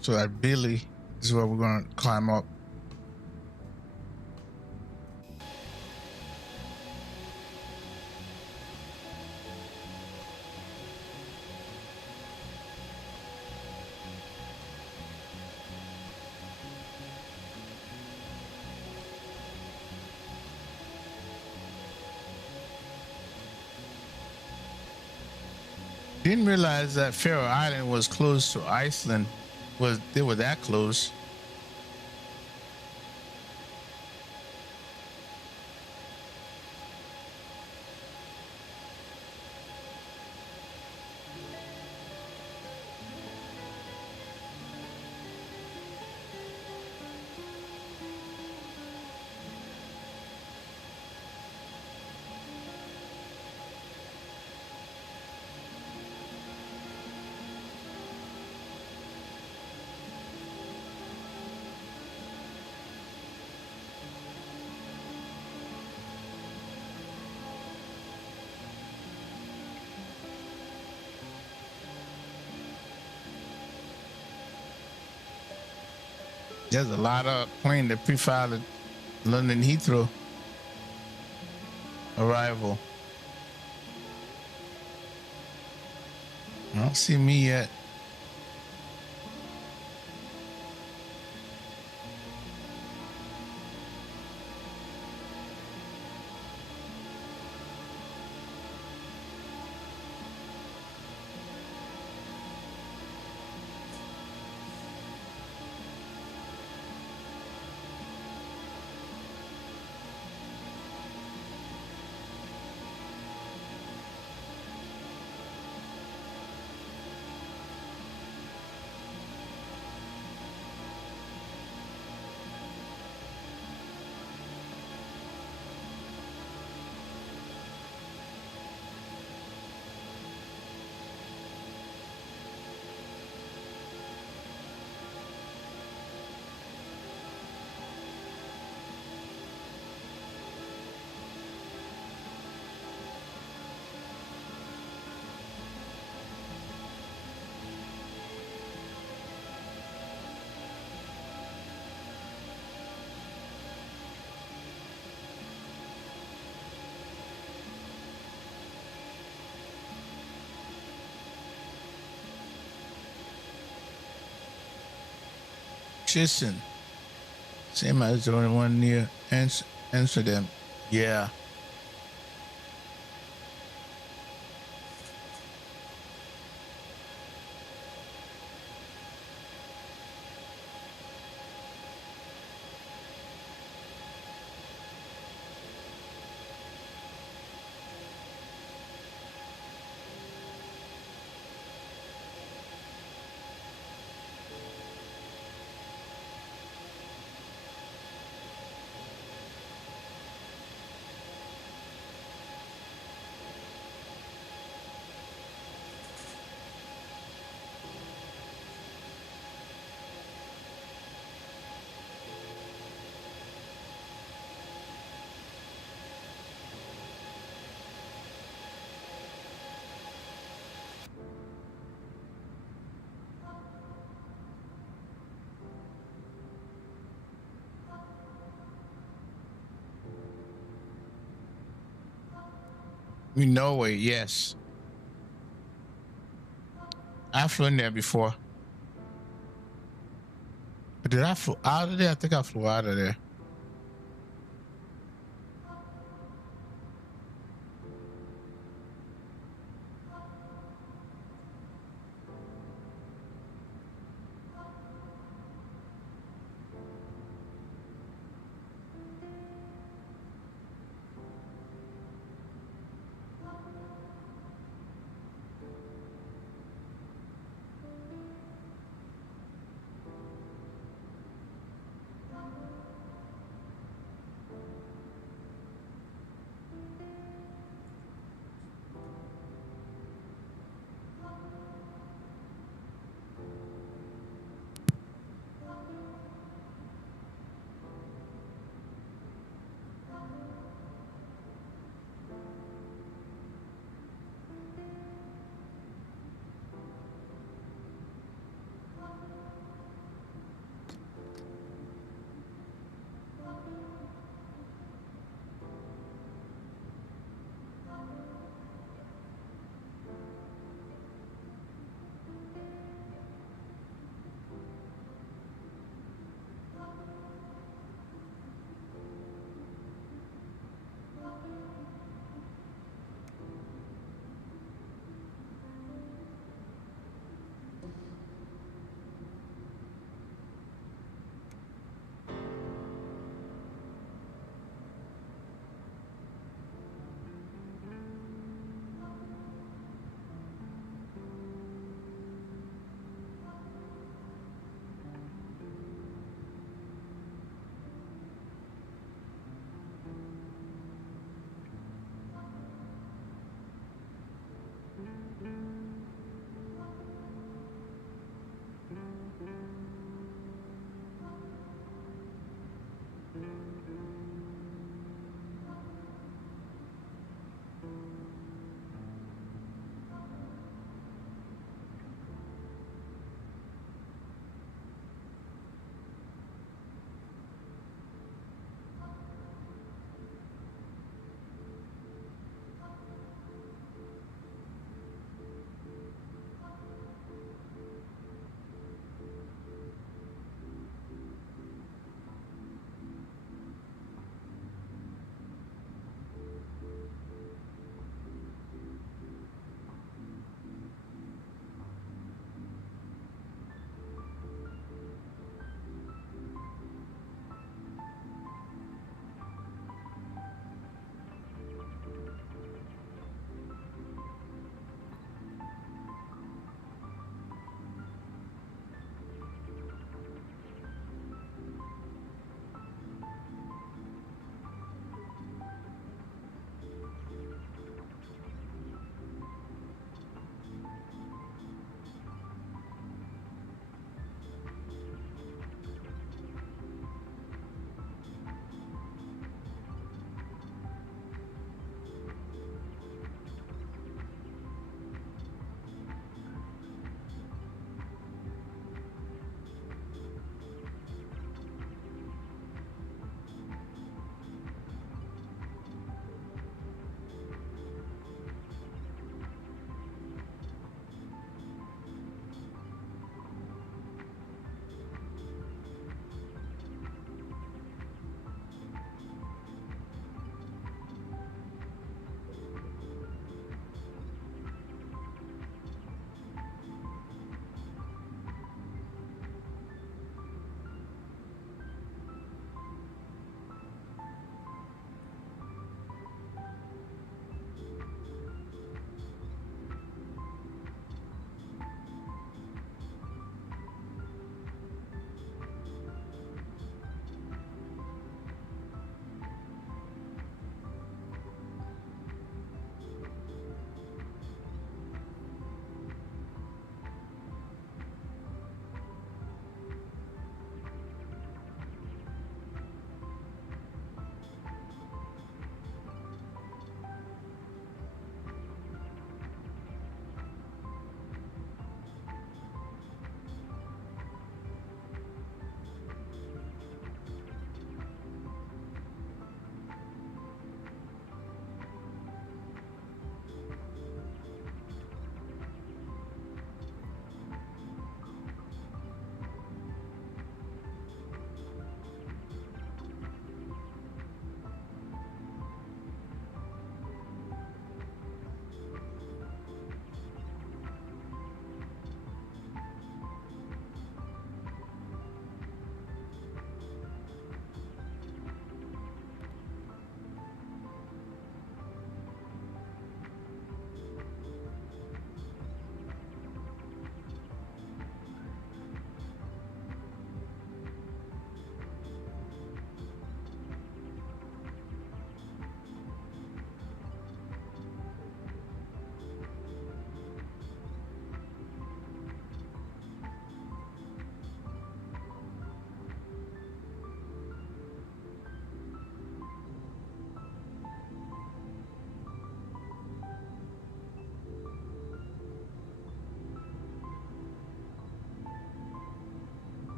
So that Billy is where we're gonna climb up. Didn't realize that Faroe Island was close to Iceland. They were that close. There's a lot of plane that pre-filed at London Heathrow arrival. I don't see me yet. Chisholm. Same as the only one near Amsterdam. Yeah. Norway, yes. I flew in there before. But did I fly out of there? I think I flew out of there.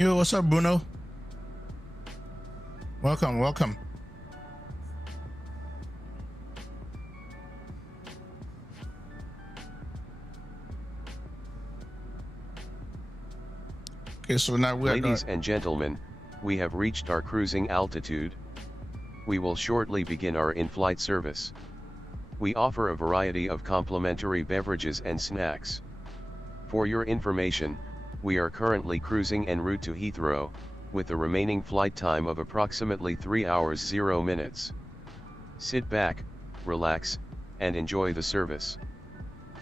Yo, what's up, Bruno? Welcome, welcome. Okay, so now we're Ladies and gentlemen, we have reached our cruising altitude. We will shortly begin our in-flight service. We offer a variety of complimentary beverages and snacks. For your information, we are currently cruising en route to Heathrow, with a remaining flight time of approximately 3 hours 0 minutes. Sit back, relax, and enjoy the service.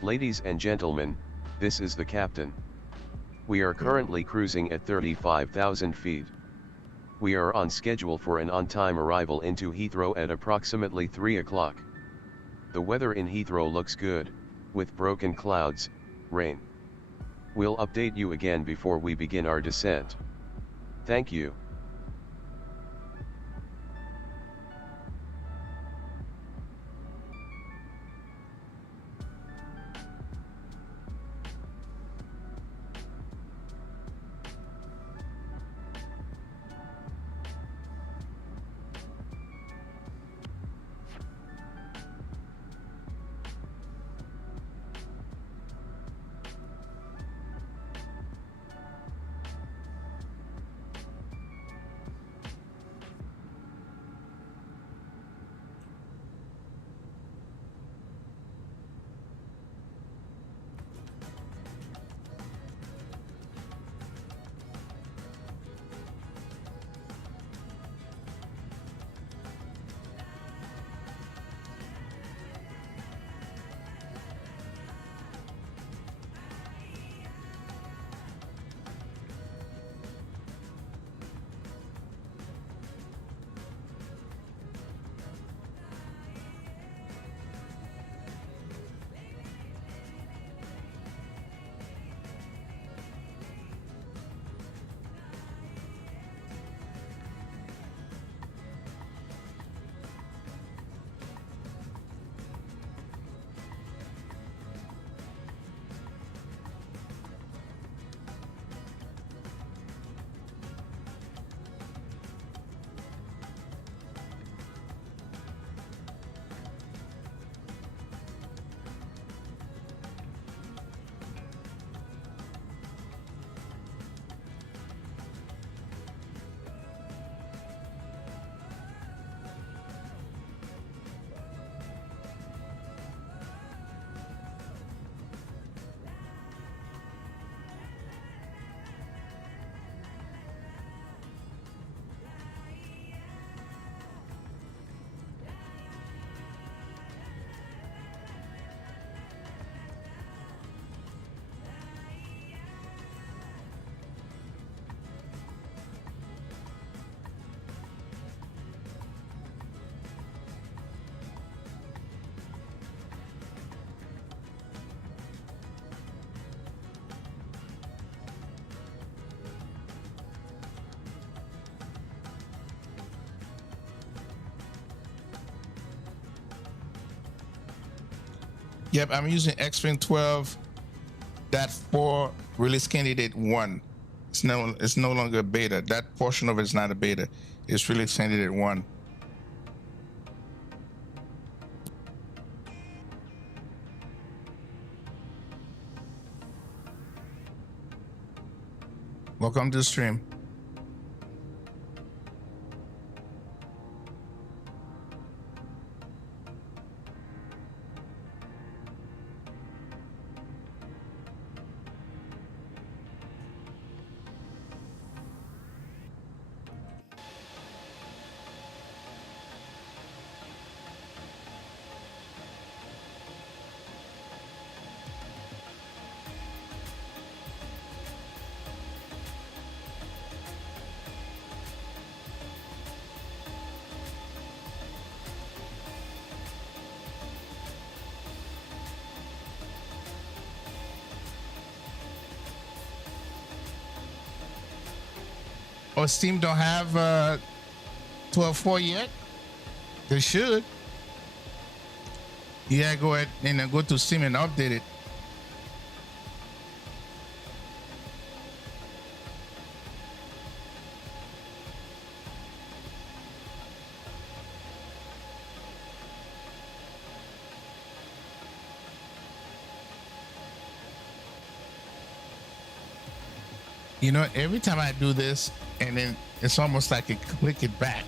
Ladies and gentlemen, this is the captain. We are currently cruising at 35,000 feet. We are on schedule for an on-time arrival into Heathrow at approximately 3 o'clock. The weather in Heathrow looks good, with broken clouds, rain. We'll update you again before we begin our descent. Thank you. Yep, I'm using XP12.4 release candidate 1. It's no longer a beta. That portion of it is not a beta. It's release candidate 1. Welcome to the stream. Oh, Steam don't have 12.4 yet? They should. Yeah, go ahead and go to Steam and update it. You know, every time I do this, and then it's almost like it click it back.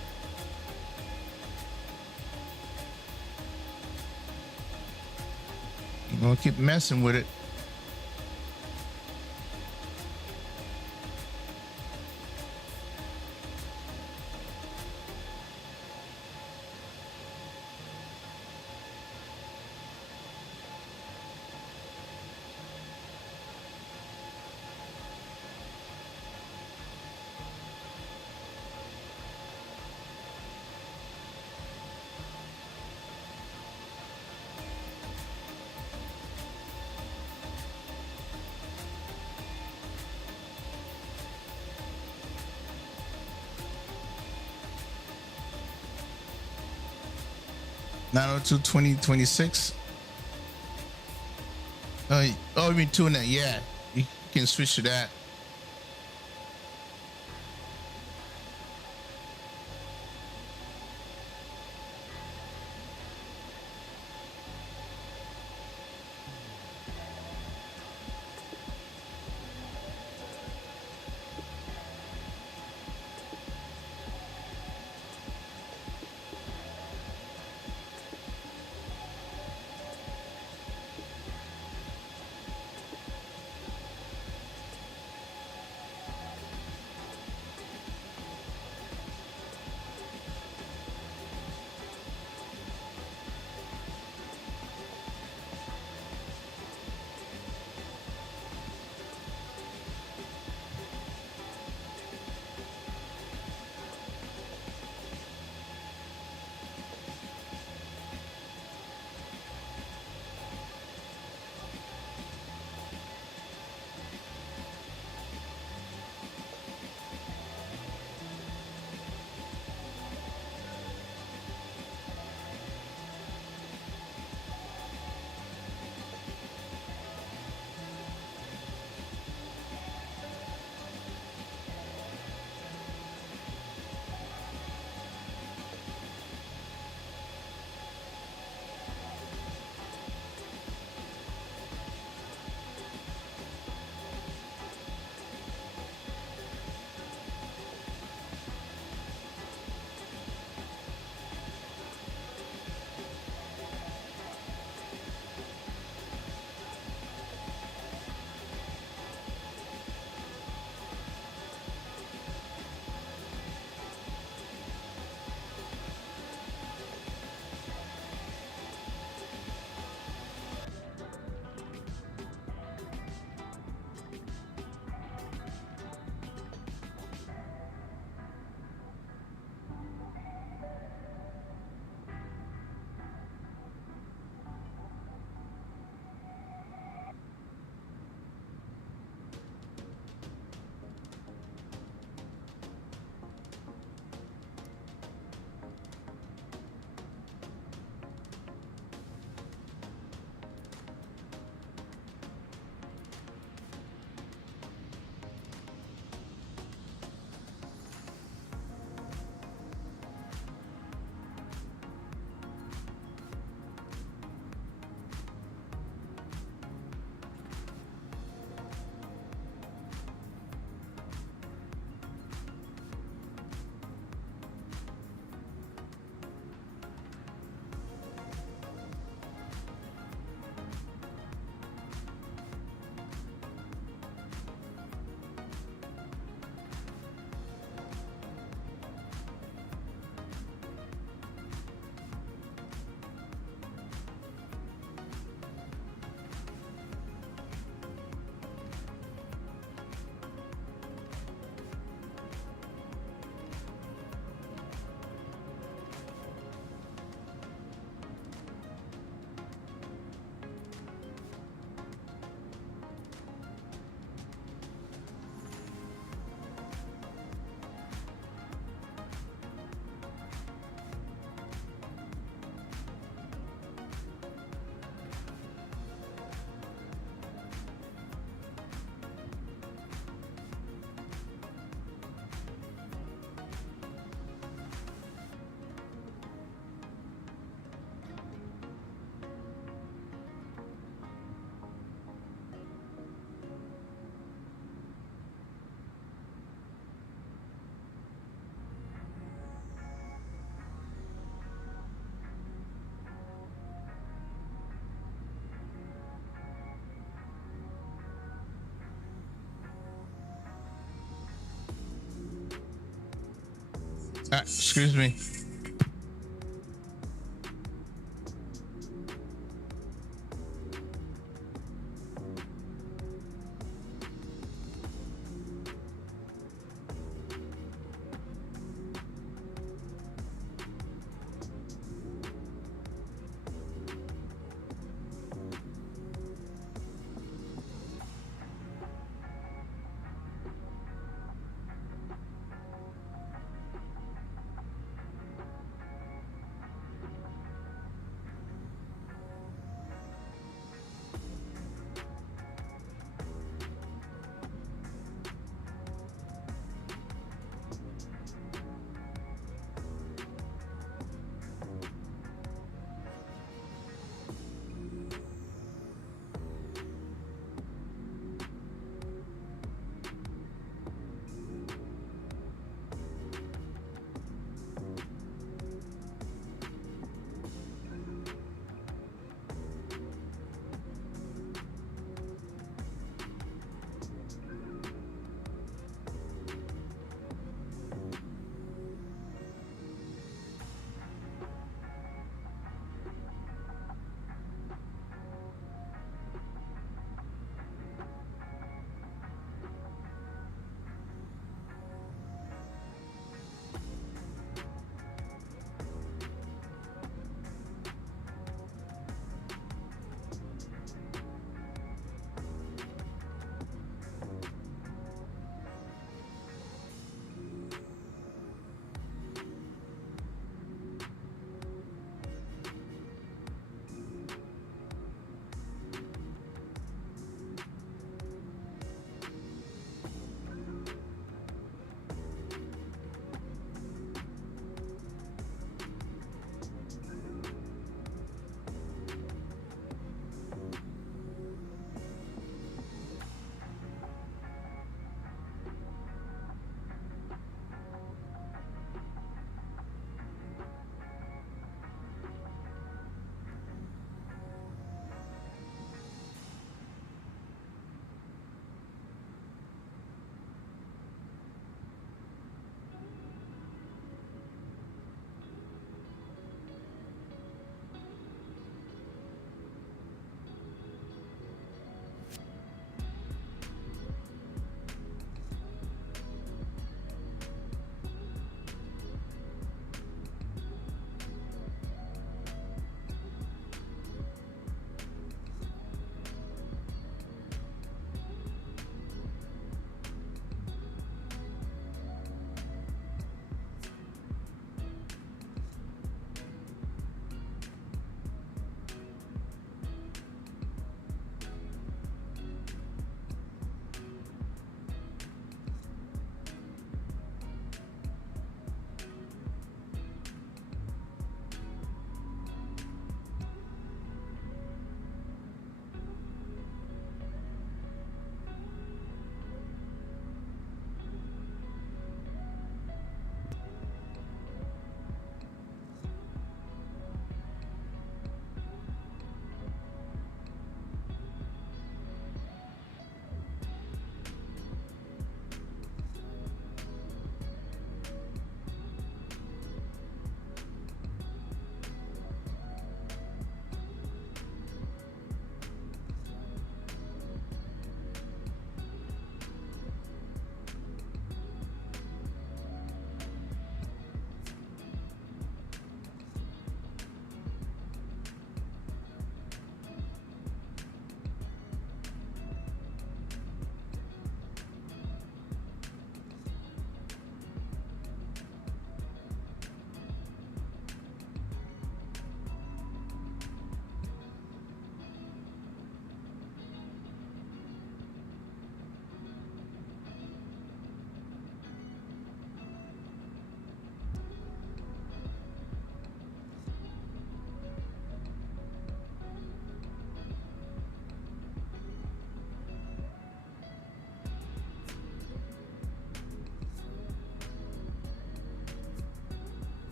You know, keep messing with it. Nine oh two 2026. Oh, you mean tune that? Yeah, you can switch to that. Excuse me.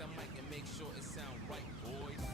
the mic and make sure it sound right, boys.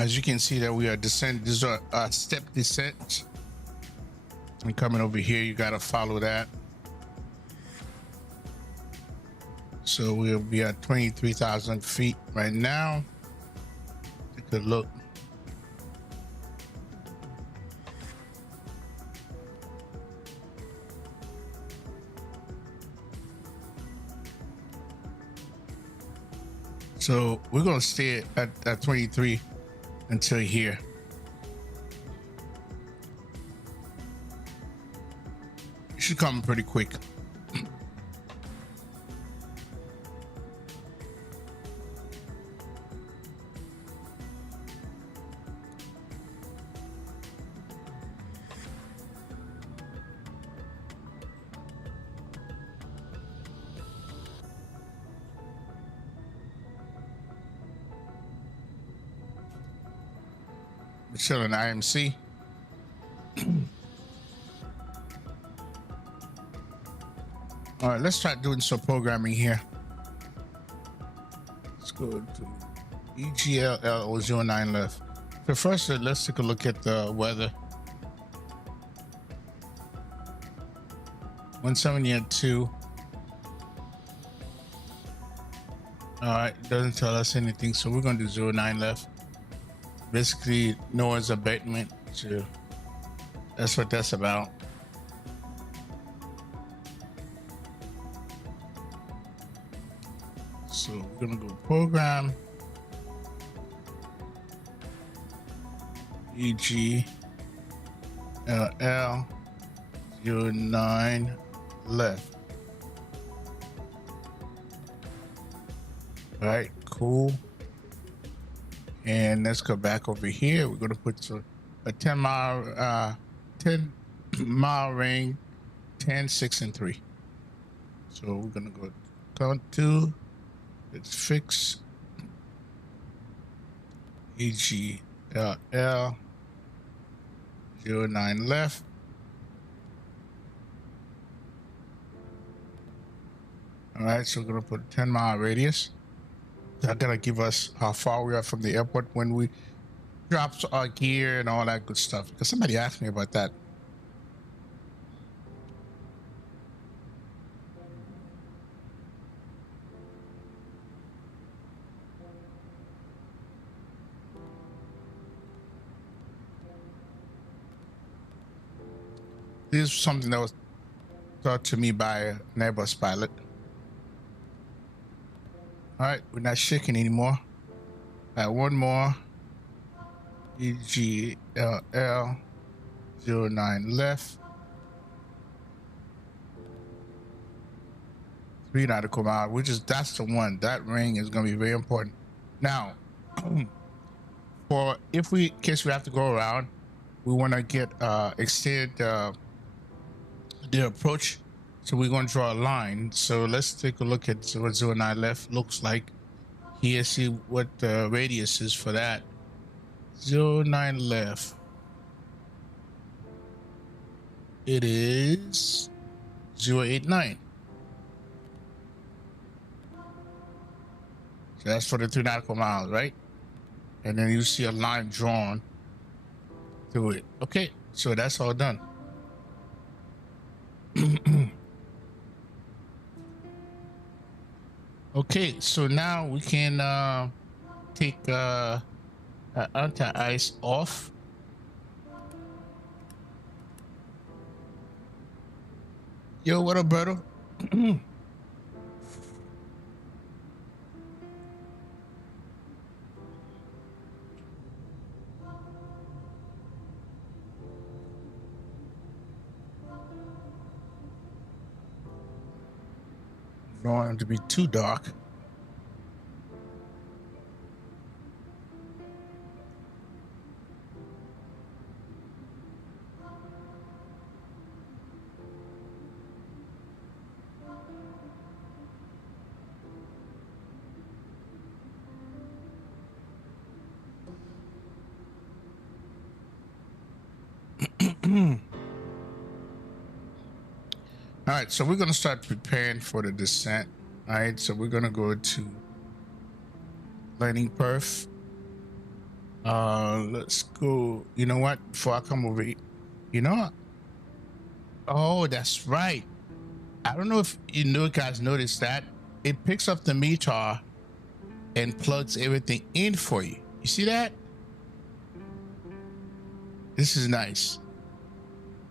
As you can see that we are descending, these are step descents. And coming over here, you got to follow that. So we'll be at 23,000 feet right now. Take a look. So we're going to stay at 23 until here. It should come pretty quick. We're still in IMC. All right, let's start doing some programming here. Let's go to BIRK-EGLL 09 left. So first, let's take a look at the weather. 170 at 2. All right, doesn't tell us anything, so we're going to do 09 left. Basically, Noah's abatement. So that's what that's about. So we're gonna go program EGLL 09 left. All right, cool. And let's go back over here. We're gonna put a 10 mile ring, 10, 6, and 3. So we're gonna go count 2. Let's fix EGLL 09 left. All right, so we're gonna put a 10-mile radius. That's gonna give us how far we are from the airport when we drop our gear and all that good stuff. Because somebody asked me about that. This is something that was taught to me by an Airbus pilot. All right, we're not shaking anymore. All right, one more. EGLL 09 left. 3 nautical miles, which is, that's the one. That ring is going to be very important. Now, for if we, in case we have to go around, we want to get extend the approach. So we're going to draw a line. So let's take a look at what 09 left looks like. Here, see what the radius is for that. 09 left. It is 089. So that's for the 3 nautical miles, right? And then you see a line drawn through it. Okay, so that's all done. Okay, so now we can take anti-ice off. Yo, what up, brother? Don't want it to be too dark. All right, so we're going to start preparing for the descent. All right, so we're going to go to landing perf. Let's go. You know what? Before I come over here, you know what? Oh, that's right. I don't know if you know guys noticed that it picks up the meter and plugs everything in for you. You see that? This is nice.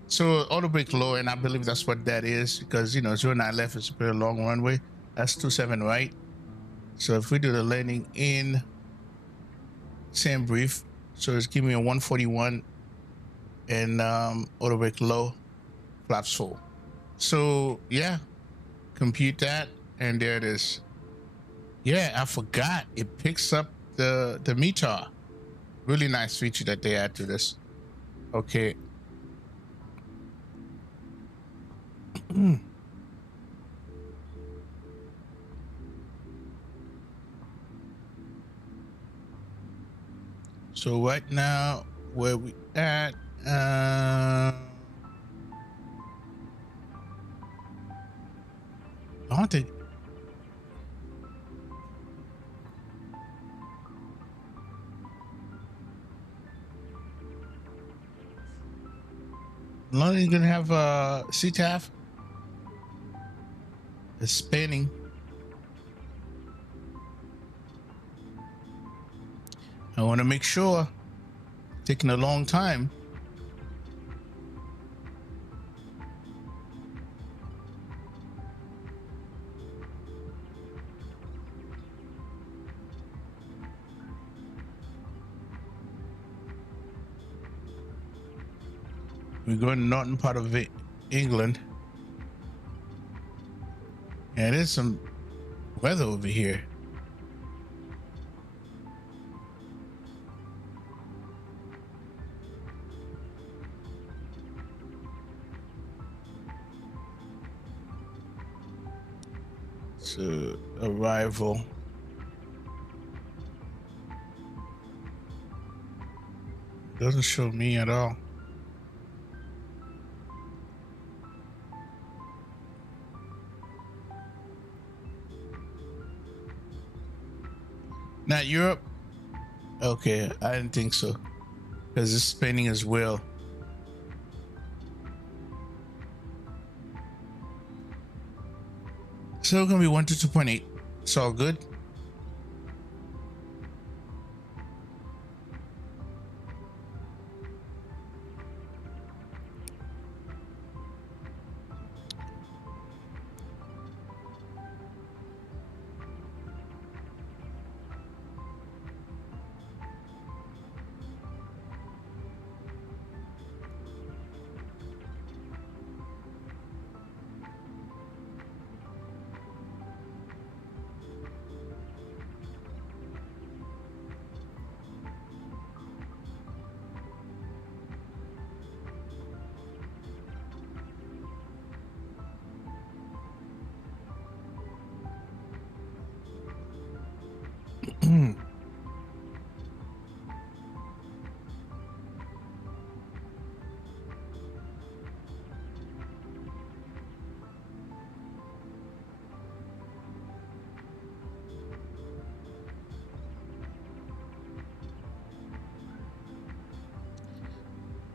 So auto brake low, and I believe that's what that is because you know 09 left is a pretty long runway. That's 27 right. So if we do the landing in same brief, so it's giving me a 141 and auto brake low, flaps full. So yeah, compute that, and there it is. Yeah, I forgot it picks up the meter. Really nice feature that they add to this. Okay. So right now, where we at? I don't think. London's gonna have a CTAF. It's spinning. I want to make sure. Taking a long time. We're going to northern part of England. Yeah, there's some weather over here. So arrival. Doesn't show me at all. Not Europe? Okay, I didn't think so. Because it's spinning as well. So it's gonna be 1 to 2.8. It's all good.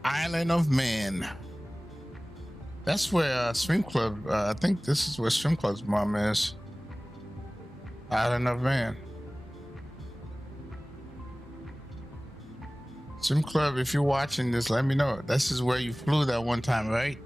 Island of Man. That's where Swim Club. I think this is where Swim Club's mom is. Island of Man. Swim Club, if you're watching this, let me know. This is where you flew that one time, right?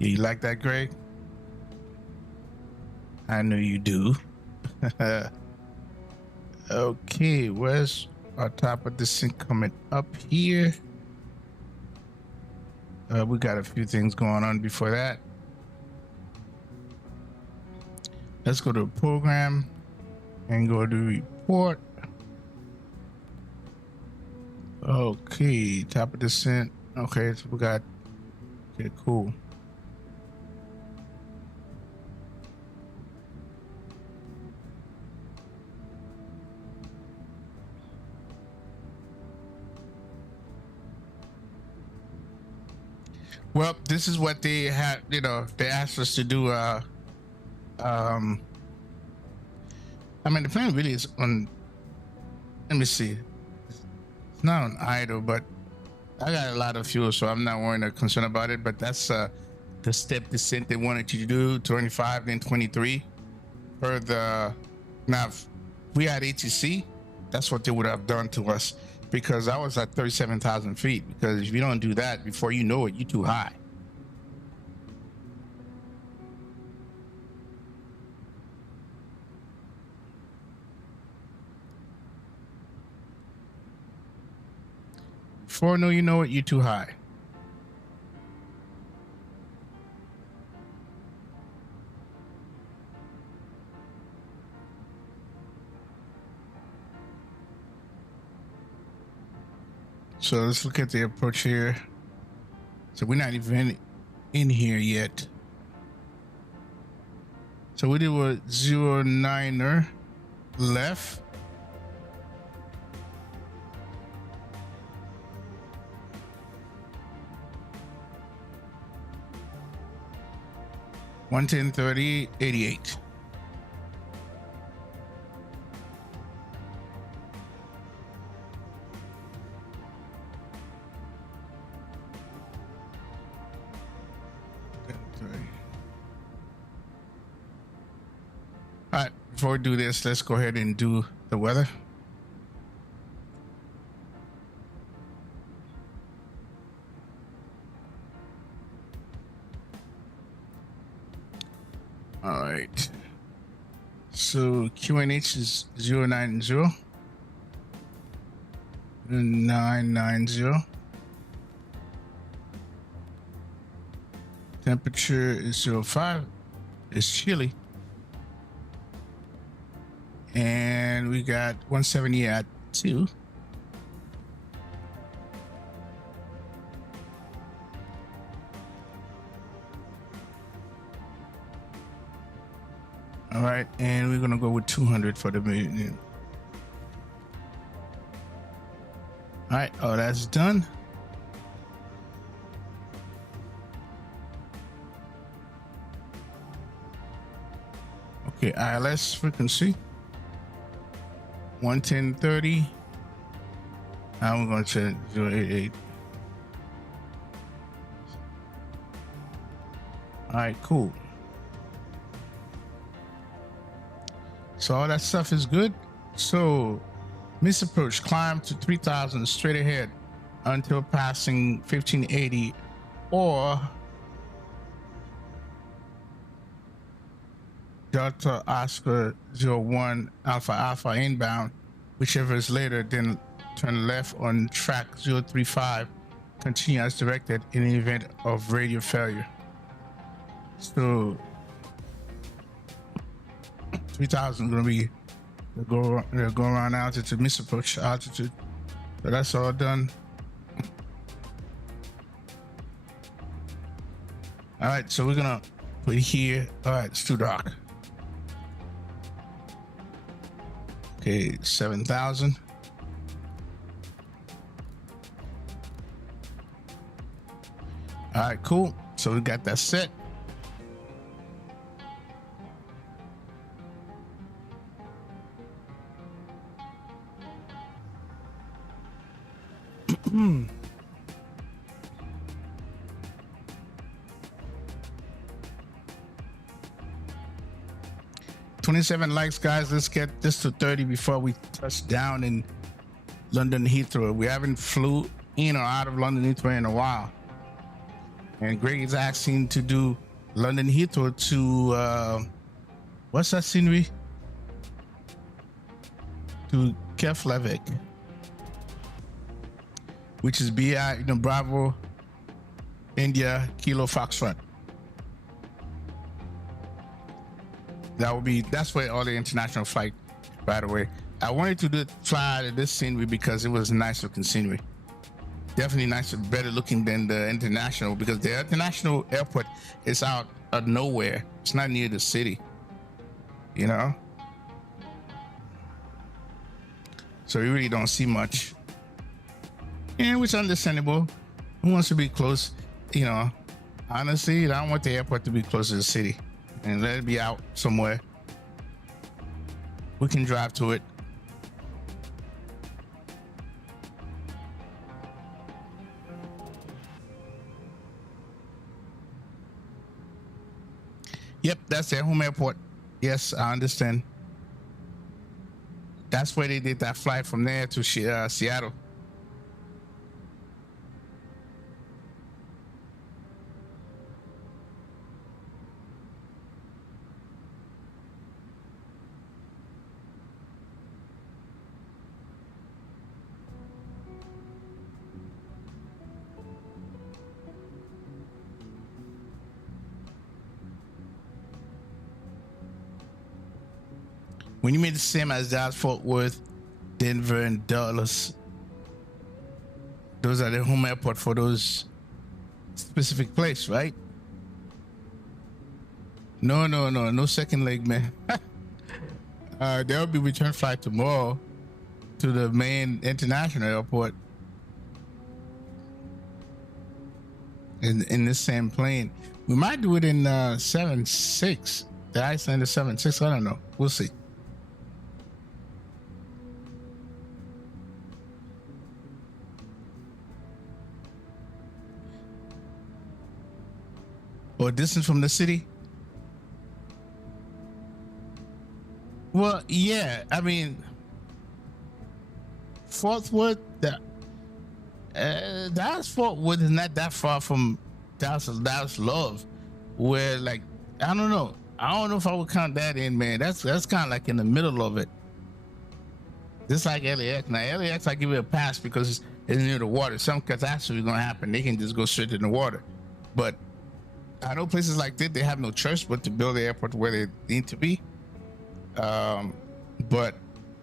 Yeah, you like that, Greg? I know you do. Okay, where's our top of this thing coming up here? We got a few things going on before that. Let's go to program and go to report. Okay, top of descent. Okay, so we got, okay, cool. Well, this is what they had, you know, they asked us to do. I mean, the plane really is on, let me see. It's not on idle, but I got a lot of fuel, so I'm not worried or concerned about it. But that's the step descent they wanted you to do, 25, then 23. Per the, now, if we had ATC, that's what they would have done to us, because I was at 37,000 feet. Because if you don't do that, before you know it, you're too high. Before you know it, you're too high. So let's look at the approach here. So we're not even in here yet. So we did a 09er left. $110.30.88. All right, before we do this, let's go ahead and do the weather. All right. So QNH is 090. 990. Temperature is 05. It's chilly. And we got 170 at 2. All right, and we're gonna go with 200 for the minute. All right, oh, that's done. Okay, ILS frequency 110.30. Now we're going to 088. All right, cool. So all that stuff is good. So miss approach, climb to 3,000 straight ahead until passing 1580 or Delta Oscar 01 Alpha Alpha inbound, whichever is later, then turn left on track 035, continue as directed in the event of radio failure. So 3,000 is gonna be they'll go around altitude, miss approach altitude. So that's all done. All right, so we're gonna put here. All right, it's too dark. Okay, 7,000. All right, cool. So we got that set. $27 likes, guys. Let's get this to 30 before we touch down in London Heathrow. We haven't flew in or out of London Heathrow in a while. And Greg is asking to do London Heathrow to what's that scenery? To XP12.4.0, which is BI, Bravo, India, Kilo, Foxtrot. That's where all the international flight, by the way. I wanted to fly to this scenery because it was nice looking scenery. Definitely nicer, better looking than the international, because the international airport is out of nowhere. It's not near the city, so you really don't see much. And which is understandable. Who wants to be close? Honestly, I don't want the airport to be close to the city, and let it be out somewhere. We can drive to it. Yep, that's their home airport. Yes, I understand. That's where they did that flight from there to Seattle. When you made the same as Dallas, Fort Worth, Denver, and Dallas, those are the home airport for those specific place, right? No second leg, man. There will be return flight tomorrow to the main international airport in this same plane. We might do it in 7-6, the Icelandair 7-6. I don't know. We'll see. Or distance from the city? Well, yeah. I mean, Fort Worth, Dallas Fort Worth is not that far from Dallas Love, where, like, I don't know. I don't know if I would count that in, man. That's kind of like in the middle of it. Just like LAX. Now, LAX, I give it a pass because it's near the water. Some catastrophe is gonna happen. They can just go straight in the water. But I know places like this, they have no choice but to build the airport where they need to be. But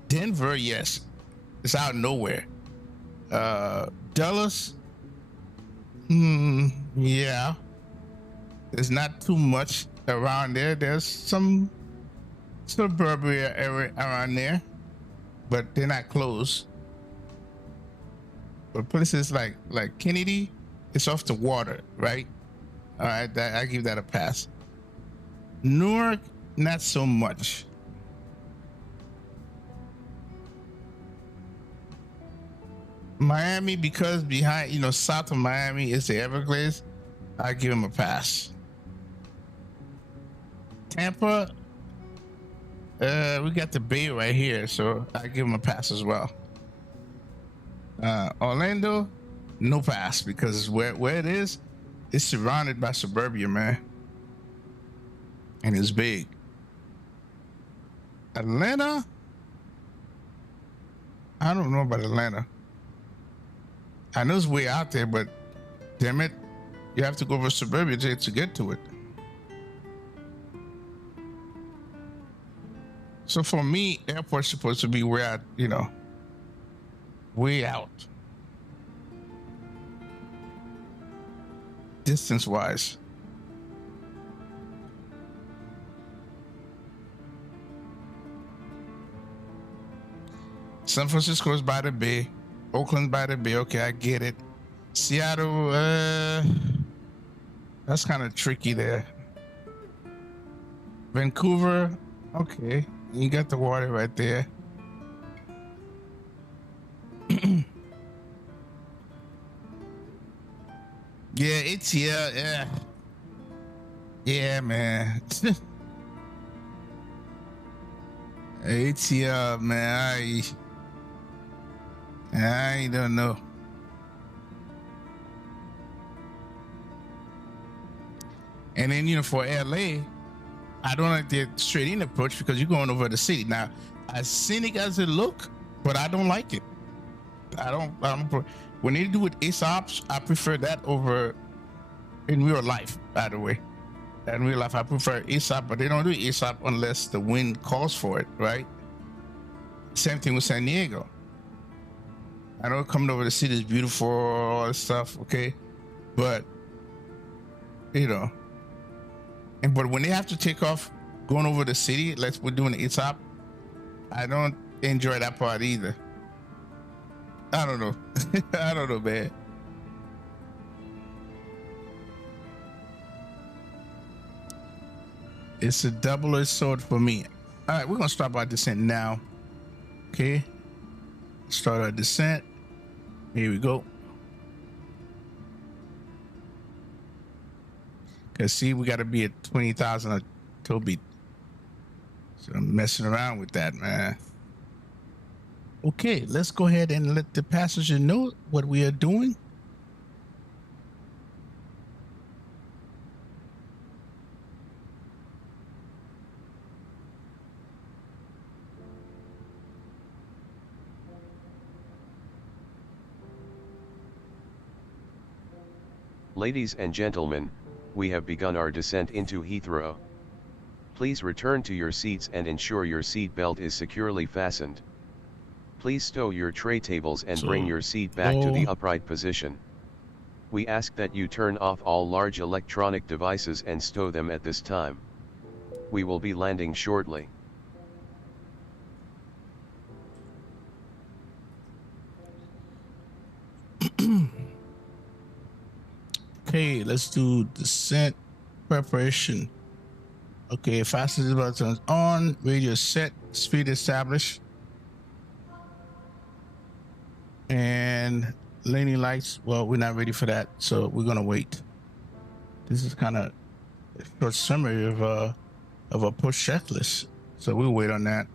Denver, yes, it's out of nowhere. Dallas, yeah, there's not too much around there. There's some suburbia area around there, but they're not close. But places like Kennedy, it's off the water, right? All right, I give that a pass. Newark, not so much. Miami, because behind, south of Miami is the Everglades, I give them a pass. Tampa, we got the Bay right here, so I give them a pass as well. Orlando, no pass, because where it is, it's surrounded by suburbia, man, and it's big. Atlanta, I don't know about Atlanta. I know it's way out there, but damn it, you have to go over suburbia to get to it. So for me, airport's supposed to be where way out. Distance-wise. San Francisco is by the bay. Oakland by the bay. Okay, I get it. Seattle, that's kind of tricky there. Vancouver, okay. You got the water right there. Yeah, it's yeah. Yeah, man. It's man. I don't know. And then, you know, for LA, I don't like the straight in approach because you're going over the city. Now, as scenic as it look, but I don't like it. I don't when they do it ASOPs, I prefer that over in real life, by the way. In real life, I prefer ASOP, but they don't do ASOP unless the wind calls for it, right? Same thing with San Diego. I know coming over the city is beautiful, all this stuff, okay? But, you know, but when they have to take off going over the city, like we're doing the ASOP, I don't enjoy that part either. I don't know. I don't know, man. It's a double-edged sword for me. All right, we're gonna start our descent now. Okay, start our descent. Here we go. Cause see, we got to be at 20,000 a Toby. So I'm messing around with that, man. Okay, let's go ahead and let the passenger know what we are doing. Ladies and gentlemen, we have begun our descent into Heathrow. Please return to your seats and ensure your seat belt is securely fastened. Please stow your tray tables and bring your seat back to the upright position. We ask that you turn off all large electronic devices and stow them at this time. We will be landing shortly. Okay, let's do descent preparation. Okay, fasten buttons on, radio set, speed established. And landing lights, well, we're not ready for that, so we're gonna wait. This is kind of a short summary of a push checklist, so we'll wait on that.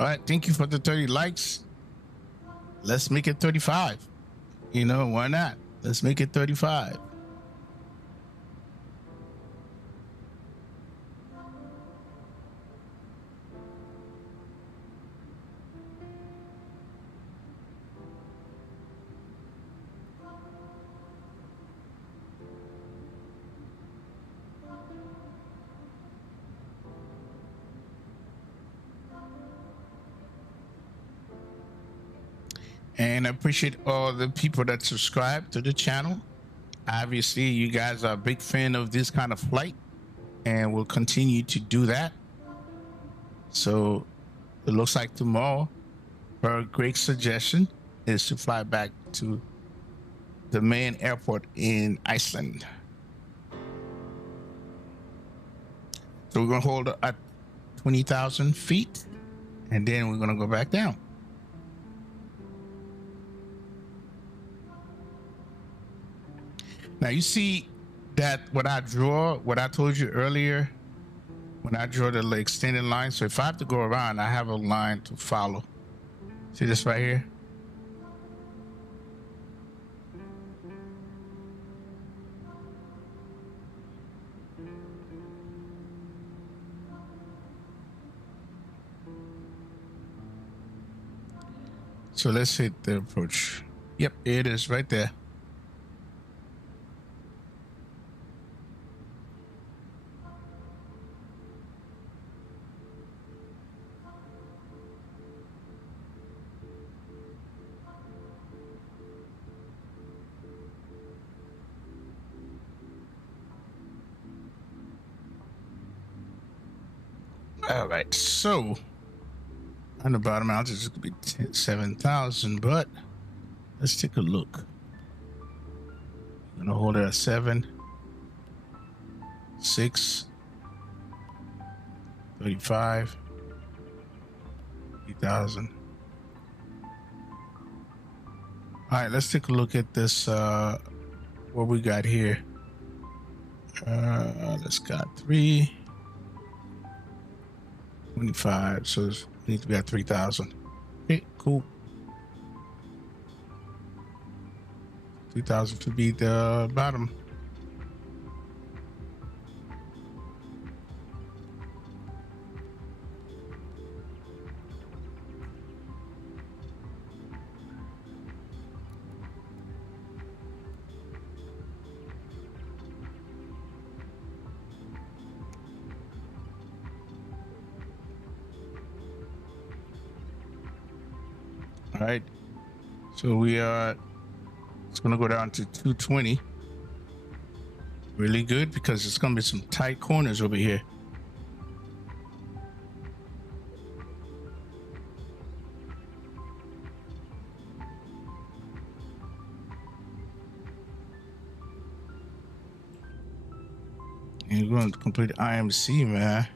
All right, thank you for the 30 likes. Let's make it 35. You know, why not? Let's make it 35. And I appreciate all the people that subscribe to the channel. Obviously, you guys are a big fan of this kind of flight and will continue to do that. So it looks like tomorrow, our great suggestion is to fly back to the main airport in Iceland. So we're gonna hold at 20,000 feet and then we're gonna go back down. Now you see that what I told you earlier, when I draw the extended line. So if I have to go around, I have a line to follow. See this right here? So let's hit the approach. Yep, it is right there. All right, so on the bottom altitude is going to be 7,000, but let's take a look. I'm gonna hold it at 7, 6, 35, 3,000. All right, let's take a look at this. What we got here. Let's got 325. So it needs to be at 3,000. Okay, cool. 3,000 to be the bottom. All right. So we are, it's going to go down to 220. Really good because it's going to be some tight corners over here. And you're going to complete IMC, man.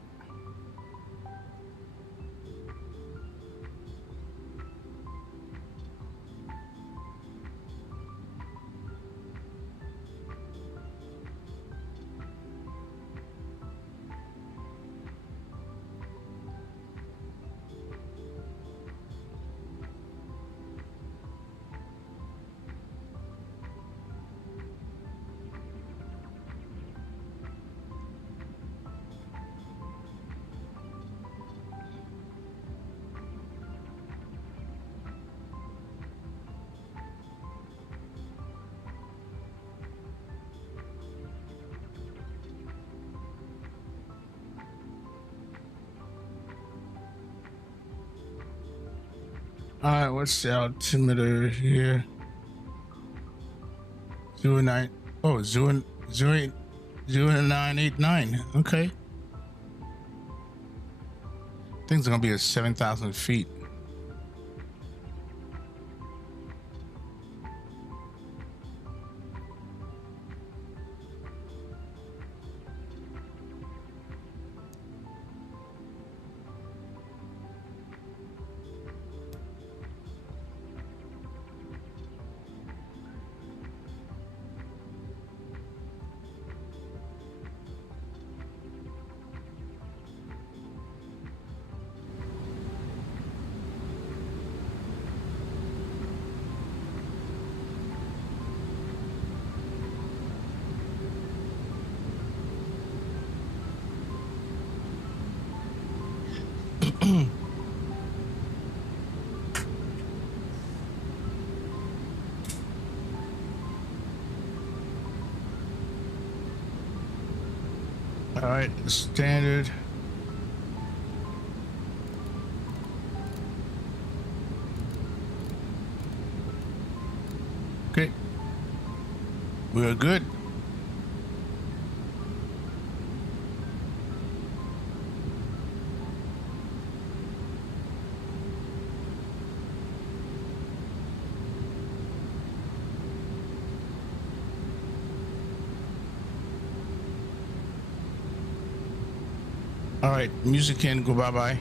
All right, what's the altimeter here? 09. Oh, 0989. Okay. Things are gonna be at 7,000 feet. All right, standard. Okay, we're good. All right, music can go bye-bye.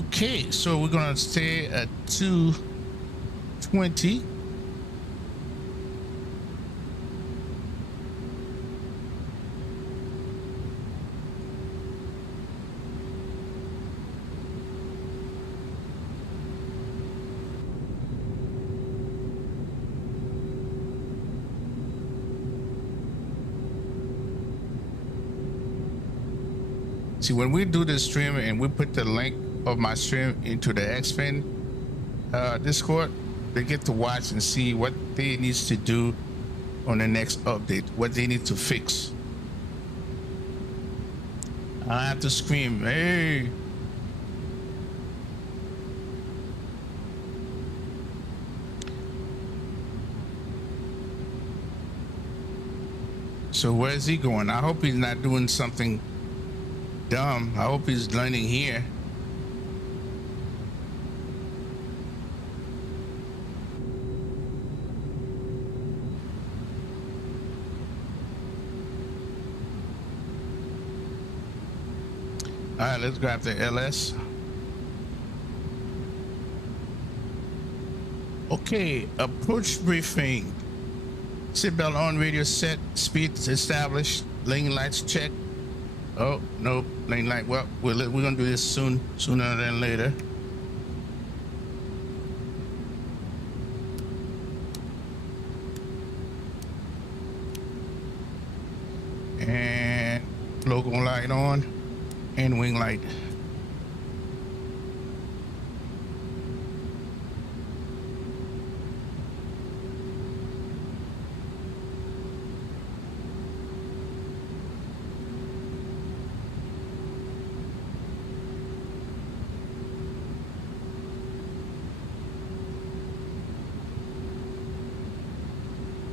Okay, so we're gonna stay at 220. See, when we do this stream and we put the link of my stream into the XFin Discord, they get to watch and see what they needs to do on the next update, what they need to fix. I have to scream, hey. So where's he going? I hope he's not doing something dumb. I hope he's landing here. All right, let's grab the LS. Okay, approach briefing. Seatbelt on, radio set, speed established, lane lights checked. Oh, no, lane light. Well, we're gonna do this sooner than later. And logo light on and wing light.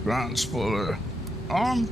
Ground spoiler on.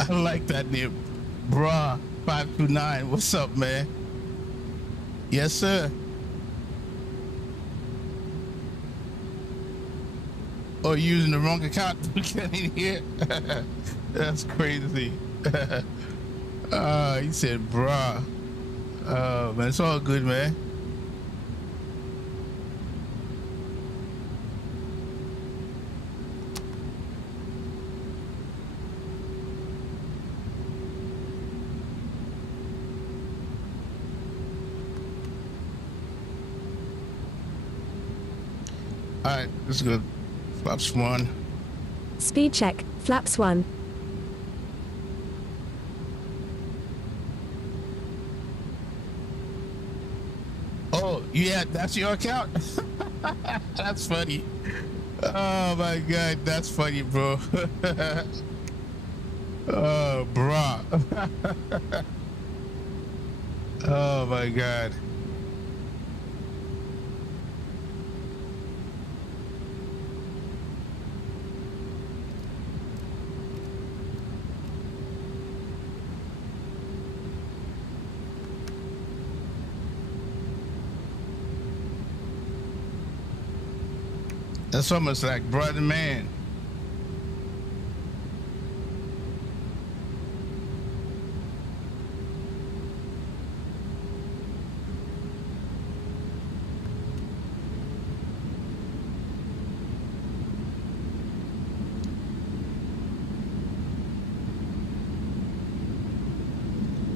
I like that name, Bruh 529. What's up, man? Yes, sir. Oh, using the wrong account to get in here. That's crazy. He said, bruh. Man, it's all good, man. All right, this is good. Flaps 1. Speed check, flaps 1. Oh, yeah, that's your account? That's funny. Oh, my God, that's funny, bro. Oh, bruh. Oh, my God. That's almost like brother man.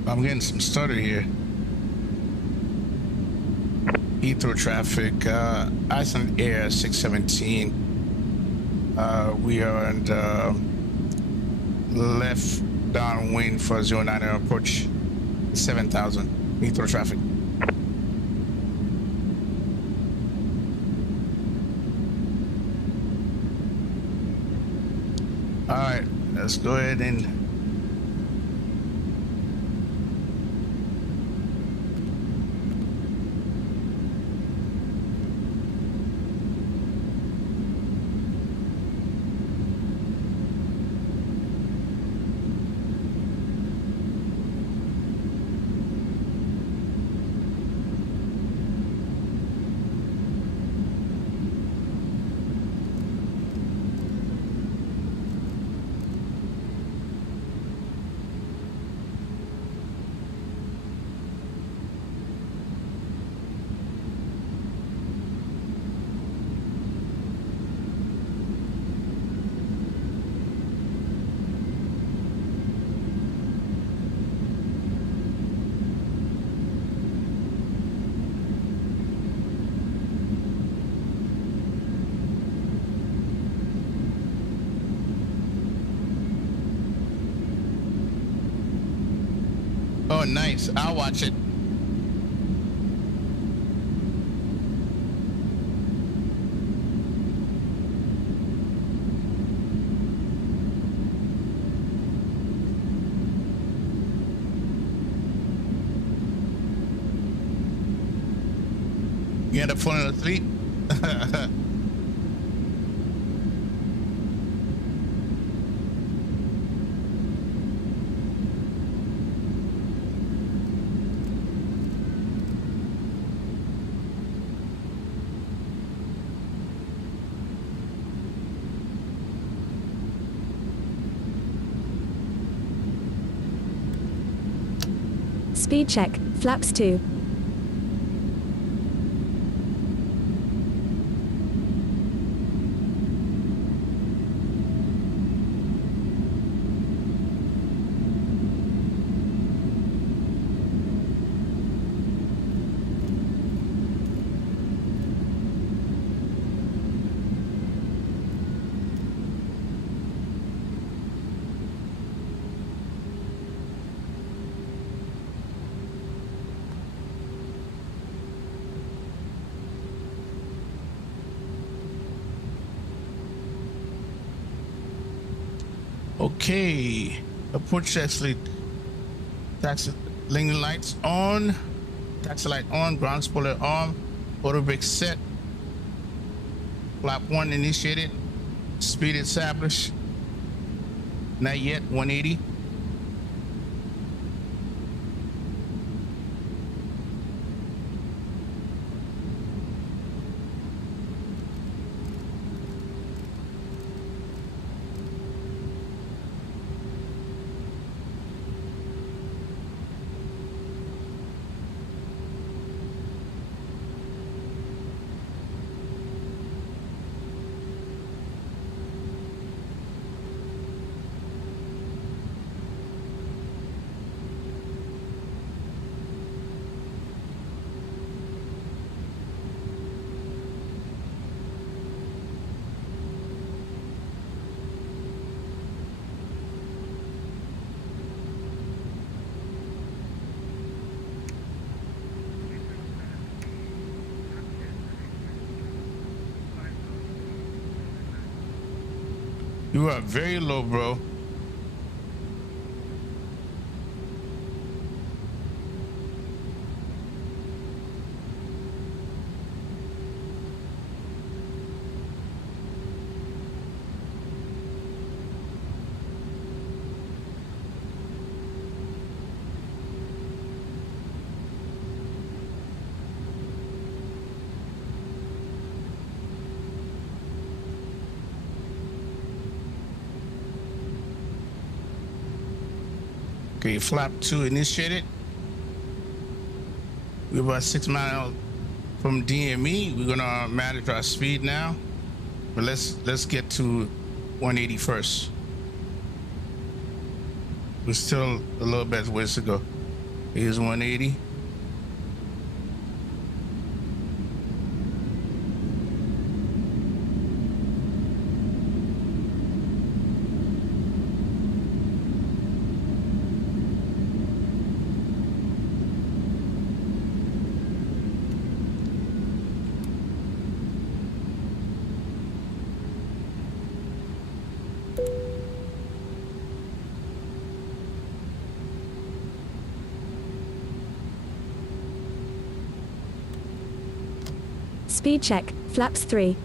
I'm getting some stutter here. Heathrow traffic, Icelandair 617. We are on the left downwind for 09 approach 7,000. Heathrow traffic. let's go ahead and oh, nice. I'll watch it. You end up falling asleep? Speed check, flaps 2. Okay, approach taxi, taxi lane lights on, taxi light on, ground spoiler on, auto brake set, flap 1 initiated, speed established, not yet, 180. You are very low, bro. Okay, flap 2 initiated. We're about 6 miles from DME. We're gonna manage our speed now, but let's get to 180 first. We're still a little bit ways to go. Here's 180. Speed check, flaps 3.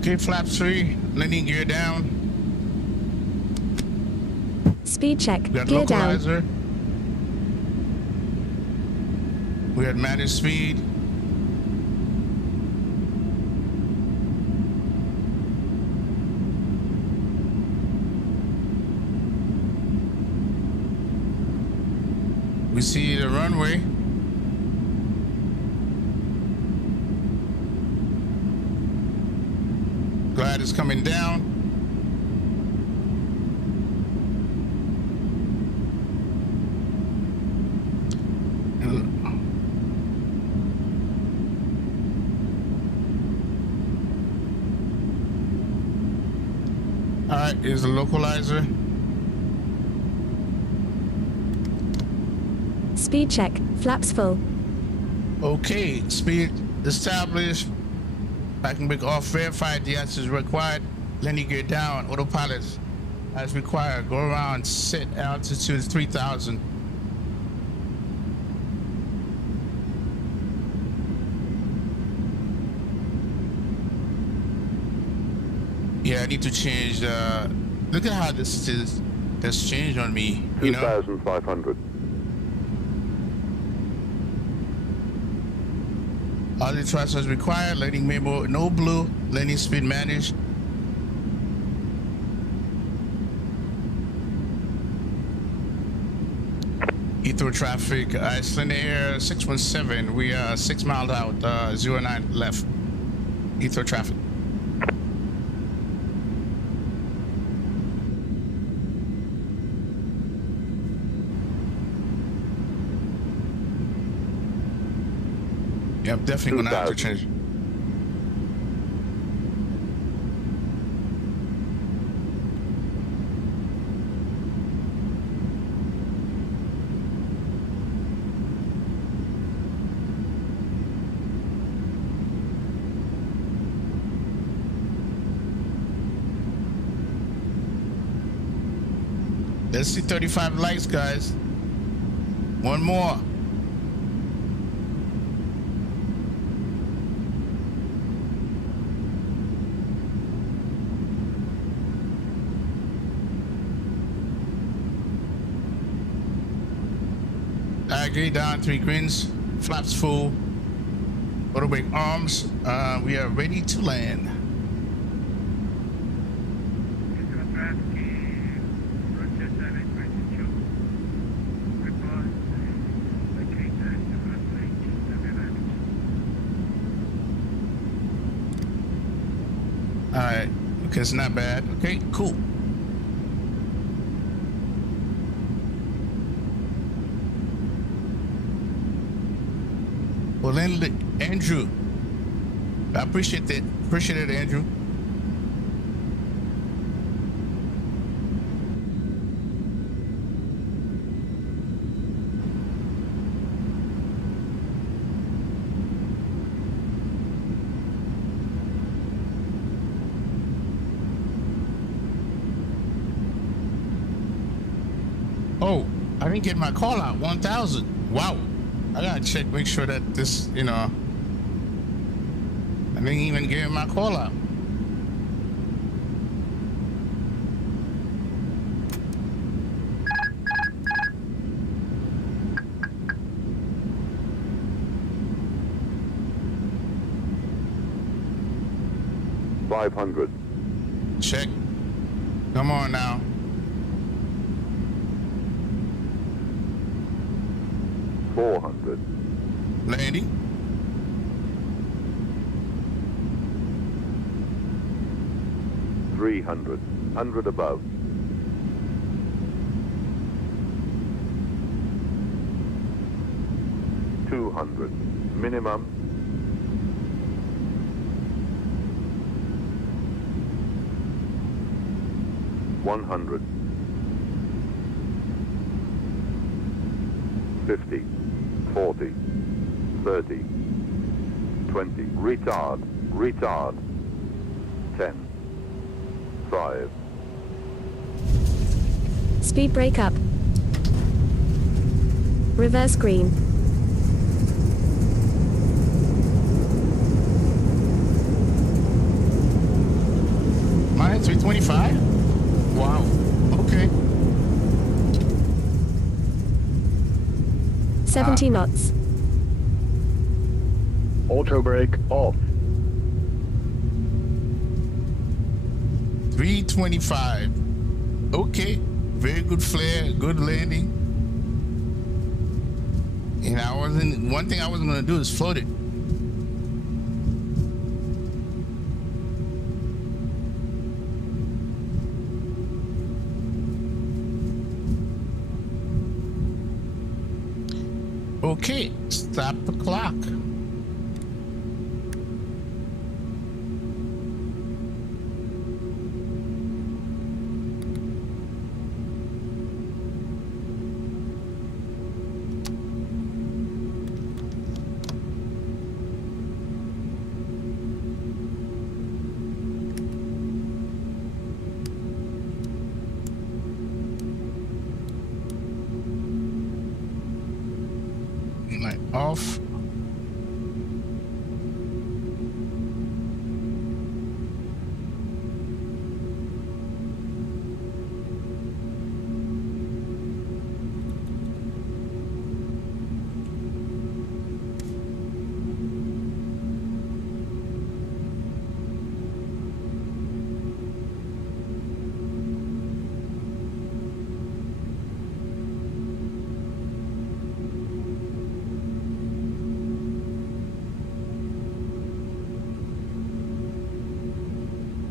Okay, flaps 3, landing gear down. Speed check, We got gear down. localizer. We had managed speed. We see the runway. Glide is coming down. All right, here's the localizer. Speed check, flaps full. Okay, speed established. Backing brake off, verified the answers required. Landing gear down, autopilot as required. Go around, set altitude 3,000. Yeah, I need to change. Look at how this has changed on me. You know, 2,500. all the thrusters required. Landing memo, no blue. Landing speed managed. Heathrow traffic, Icelandair 617. We are 6 miles out, 09 left. Heathrow traffic. Yeah, I'm definitely gonna have to 2,000. change. Let's see 35 likes, guys. One more. Agree down 3 greens, flaps full, auto brake arms. We are ready to land. All right, okay, it's not bad. Okay, cool. Well, then, Andrew, I appreciate that. Appreciate it, Andrew. Oh, I didn't get my call out. 1,000. Wow. I gotta check, make sure that this, you know, I didn't even get my call out. $500. Check. Come on now. $400. Landing. 300. 100 above. $200. Minimum. $100. 50. 40. 30. 20. Retard. Retard. 10. 5. Speed brake up. Reverse green. Mine 325. Wow. Okay. 70 knots. Auto brake off. 325. Okay. Very good flare. Good landing. And one thing I wasn't going to do is float it. Okay, stop the clock. Light off.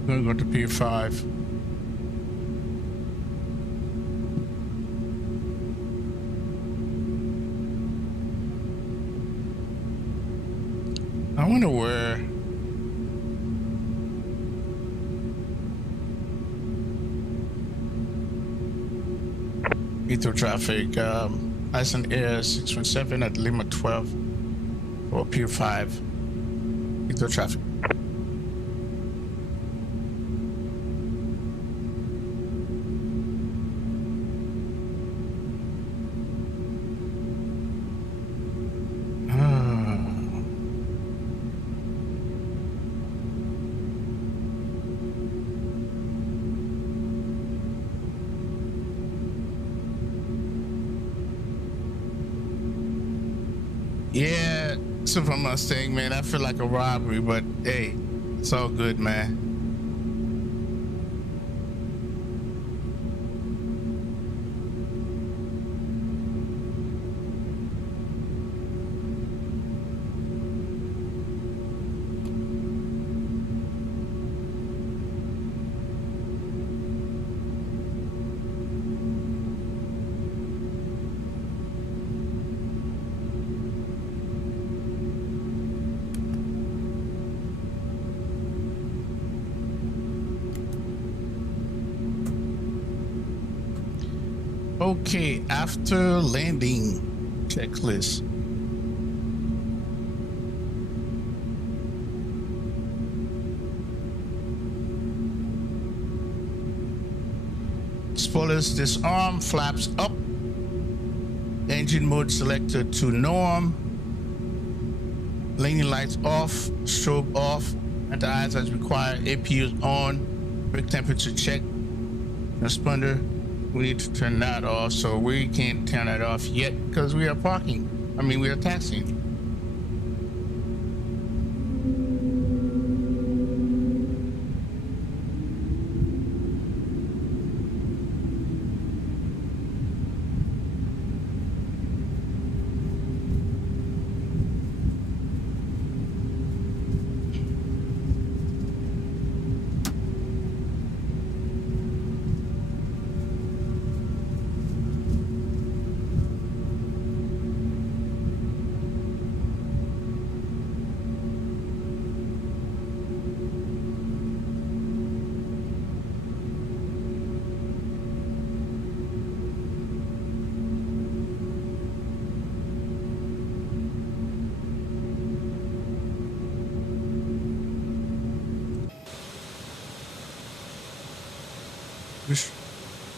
Gonna go to P5. I wonder where. Heathrow traffic. Icelandair 617 at Lima 12 for Pier 5. Heathrow traffic. Yeah, Super Mustang, man. I feel like a robbery, but hey, it's all good, man. Okay, after landing checklist. Spoilers disarm, flaps up. Engine mode selected to norm. Landing lights off, strobe off. Anti-eyes as required. APU is on. Brake temperature check. Transponder. We need to turn that off, so we can't turn that off yet because we are parking. I mean, we are taxiing.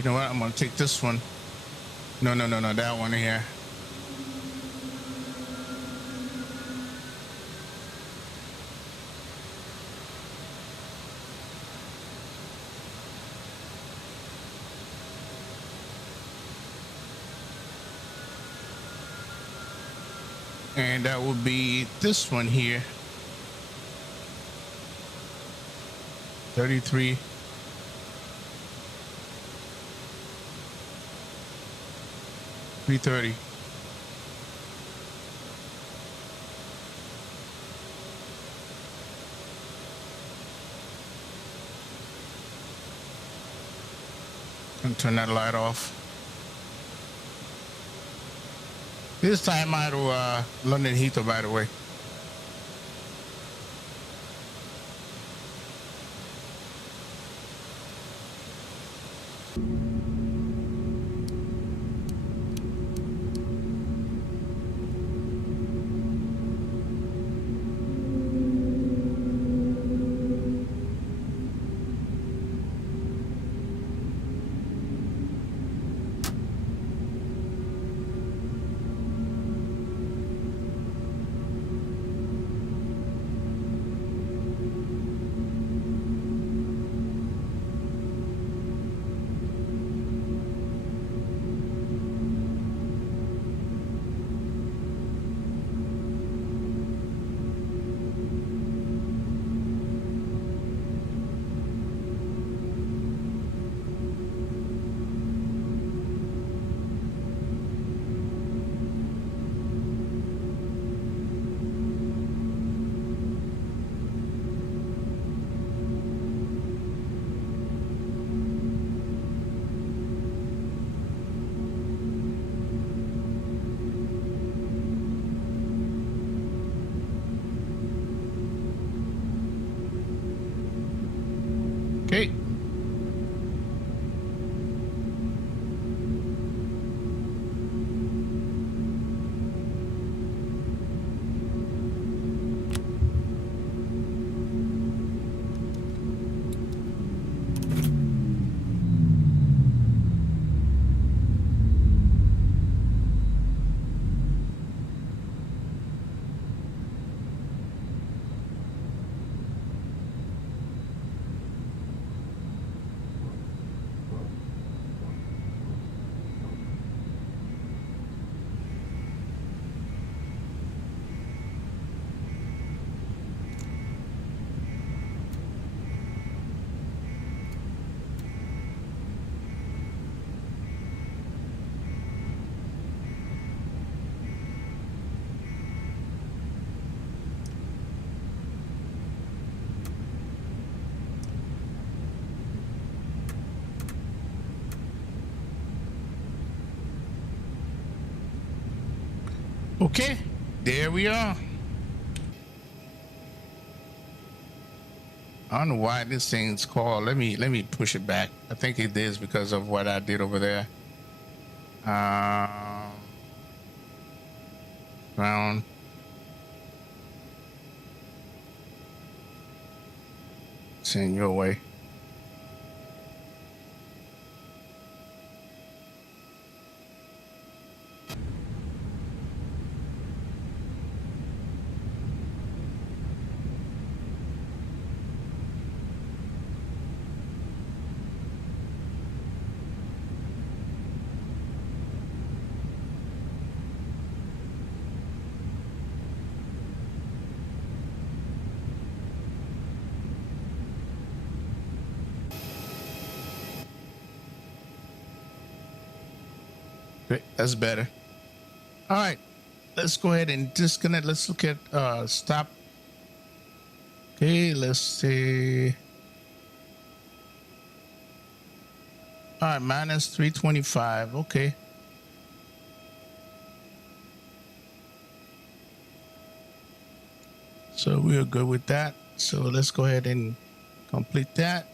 You know what? I'm gonna take this one. No, that one here. And that would be this one here. 33. $330. And turn that light off. This time out of London Heathrow, by the way. Okay. Okay, there we are. I don't know why this thing's called. Let me push it back. I think it is because of what I did over there. Ground. Send your way. Great, that's better. All right, let's go ahead and disconnect. Let's look at stop. Okay, let's see. All right, minus 325. Okay. So we are good with that. So let's go ahead and complete that.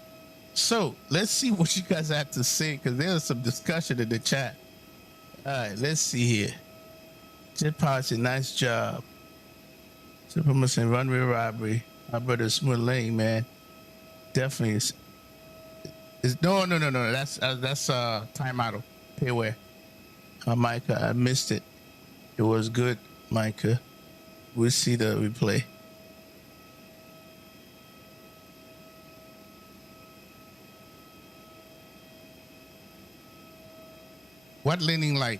So let's see what you guys have to say, because there's some discussion in the chat. All right, let's see here. Jet policy, nice job. Supremacy, runway robbery. My brother Smooth Lane, man. Definitely. No, no, no, no. That's time out. Payware. Micah, I missed it. It was good, Micah. We'll see the replay. What leaning light?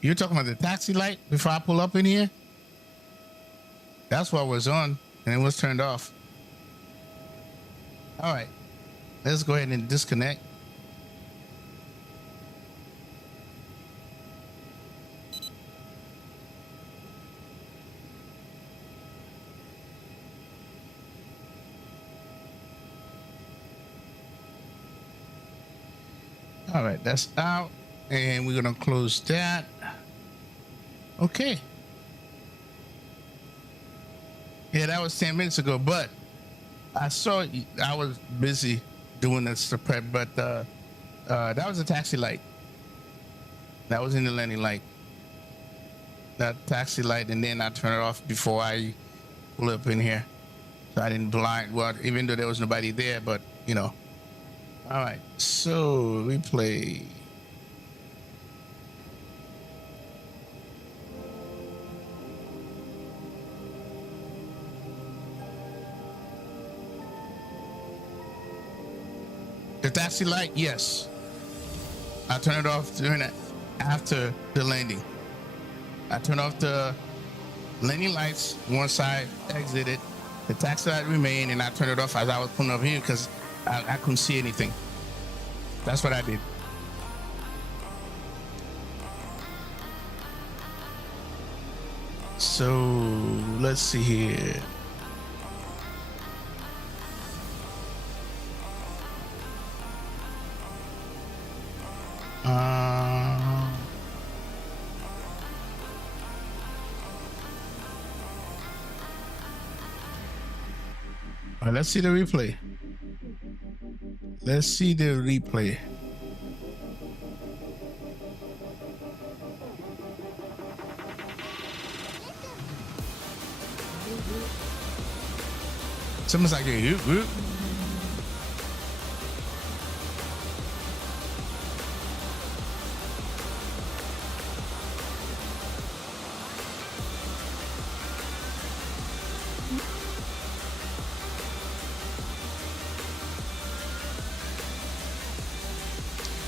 You're talking about the taxi light before I pull up in here? That's what was on and it was turned off. All right, let's go ahead and disconnect. All right, that's out. And we're gonna close that. Okay. Yeah, that was 10 minutes ago, but I saw I was busy doing this prep, but that was a taxi light. That was in the landing light. That taxi light, and then I turned it off before I pull up in here. So I didn't blind, well, even though there was nobody there, but you know. All right, so replay. The taxi light, yes. I turned it off during that after the landing. I turned off the landing lights once I exited. The taxi light remained, and I turned it off as I was pulling up here because I couldn't see anything. That's what I did. So let's see here. All right, let's see the replay. Let's see the replay. Someone's like, whoop, whoop.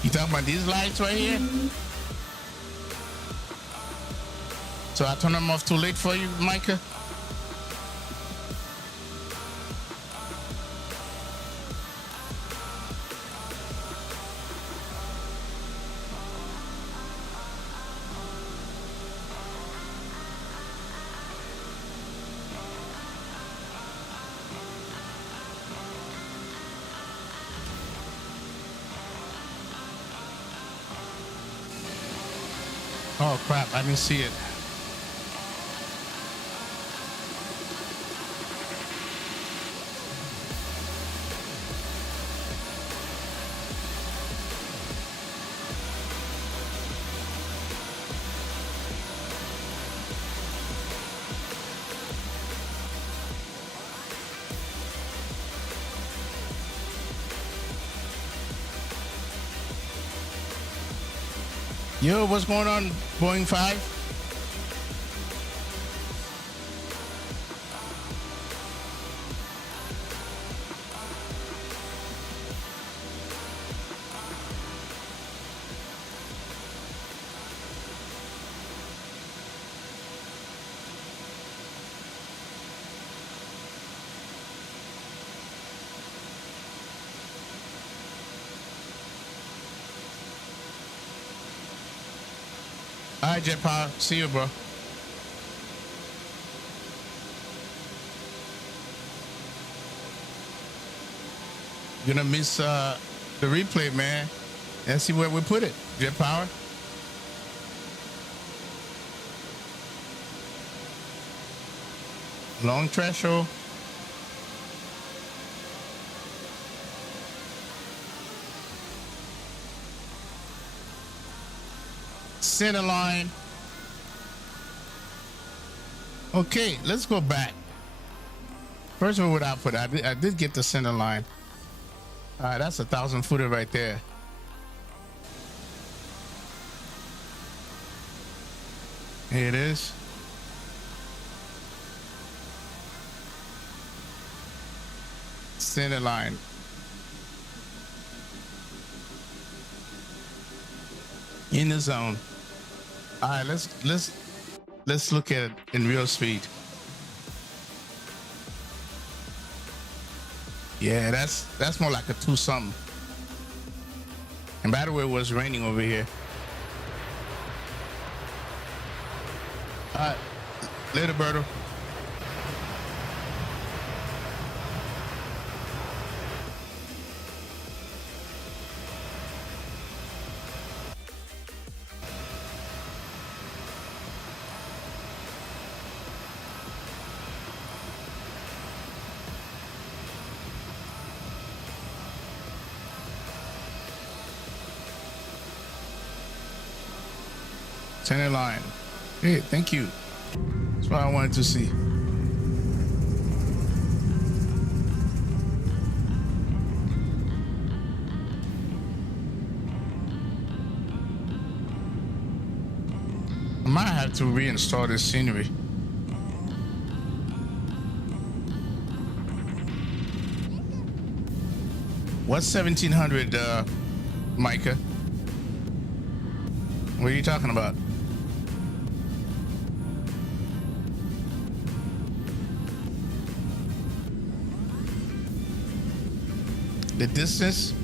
You talking about these lights right here? So I turn them off too late for you, Micah? Oh crap, I didn't see it. Yo, what's going on, Boeing 5? All right, Jet Power. See you, bro. You're gonna miss the replay, man. Let's see where we put it. Jet Power. Long threshold. Center line. Okay, let's go back. First of all, what I put, I did get the center line. All right, that's 1,000 footer right there. Here it is. Center line. In the zone. All right, let's look at it in real speed. Yeah, that's more like a 2 something. And by the way, it was raining over here. All right, later, Berto. Center line. Hey, thank you. That's what I wanted to see. I might have to reinstall this scenery. What's 1700, Micah? What are you talking about? The distance?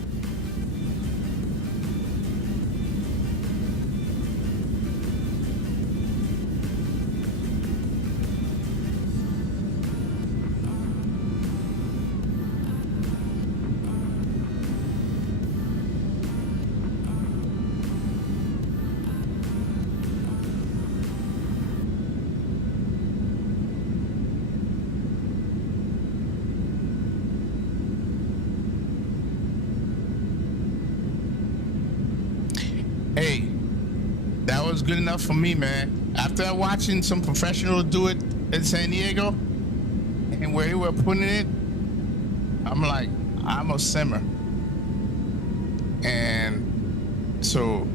Hey, that was good enough for me, man. After watching some professionals do it in San Diego and where they were putting it, I'm like, I'm a simmer. And so,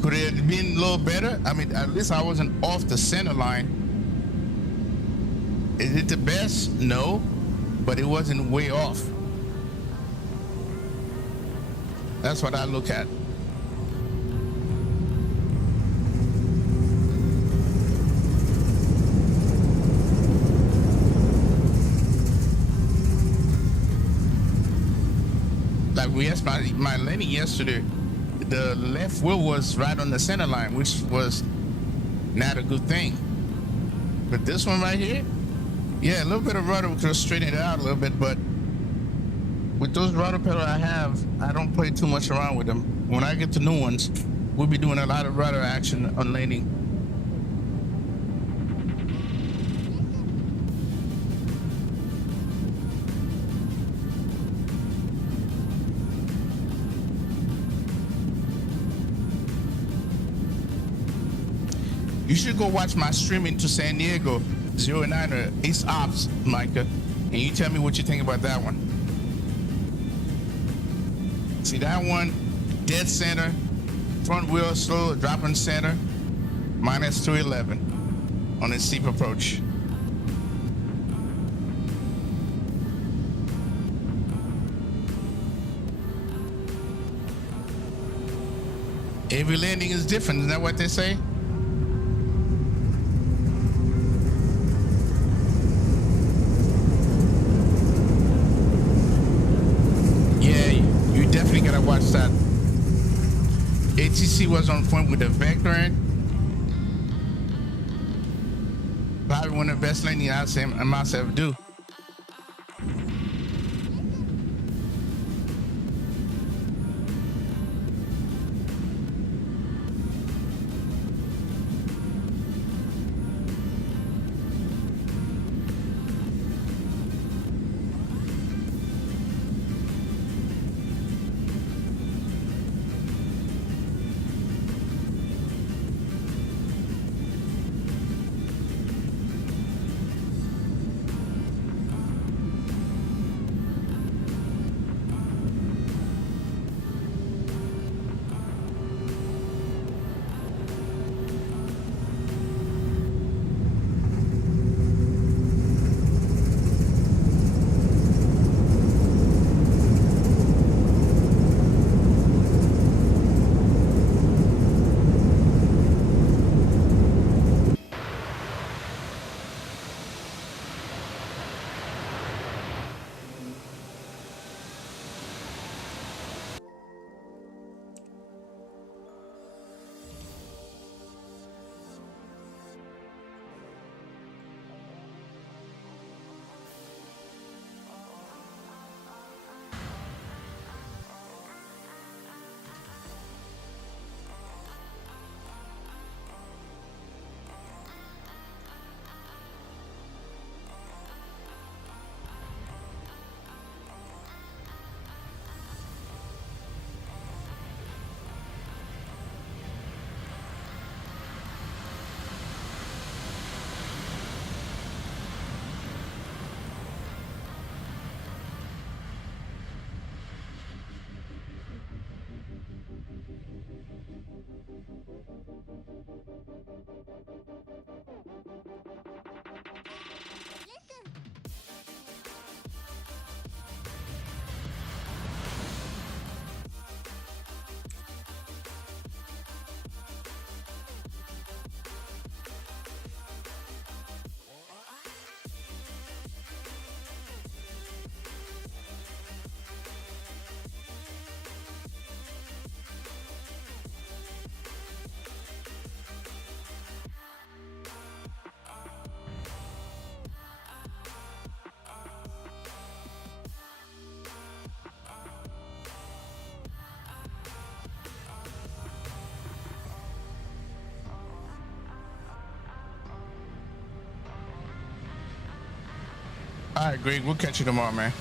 could it have been a little better? I mean, at least I wasn't off the center line. Is it the best? No, but it wasn't way off. That's what I look at. Like we asked my Lenny yesterday, the left wheel was right on the center line, which was not a good thing. But this one right here, yeah, a little bit of rudder to straighten it out a little bit, but with those rudder pedals I have, I don't play too much around with them. When I get the new ones, we'll be doing a lot of rudder action on landing. You should go watch my stream into San Diego, 09er Ace Ops, Micah, and you tell me what you think about that one. See that one, dead center, front wheel slow, dropping center, minus 211 on a steep approach. Every landing is different, isn't that what they say? Definitely gotta watch that. ATC was on point with the vectoring. Probably one of the best landing I've seen myself do. All right, Greg, we'll catch you tomorrow, man.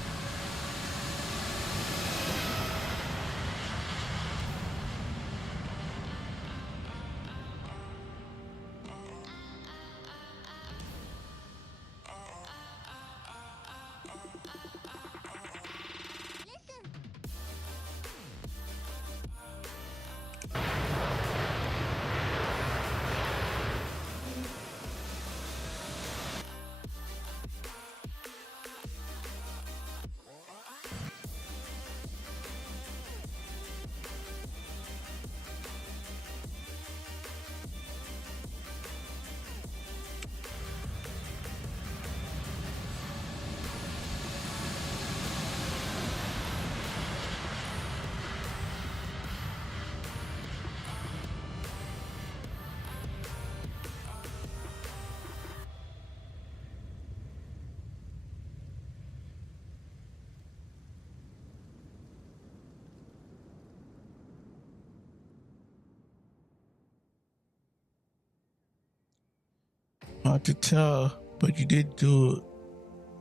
Hard to tell, but you did do.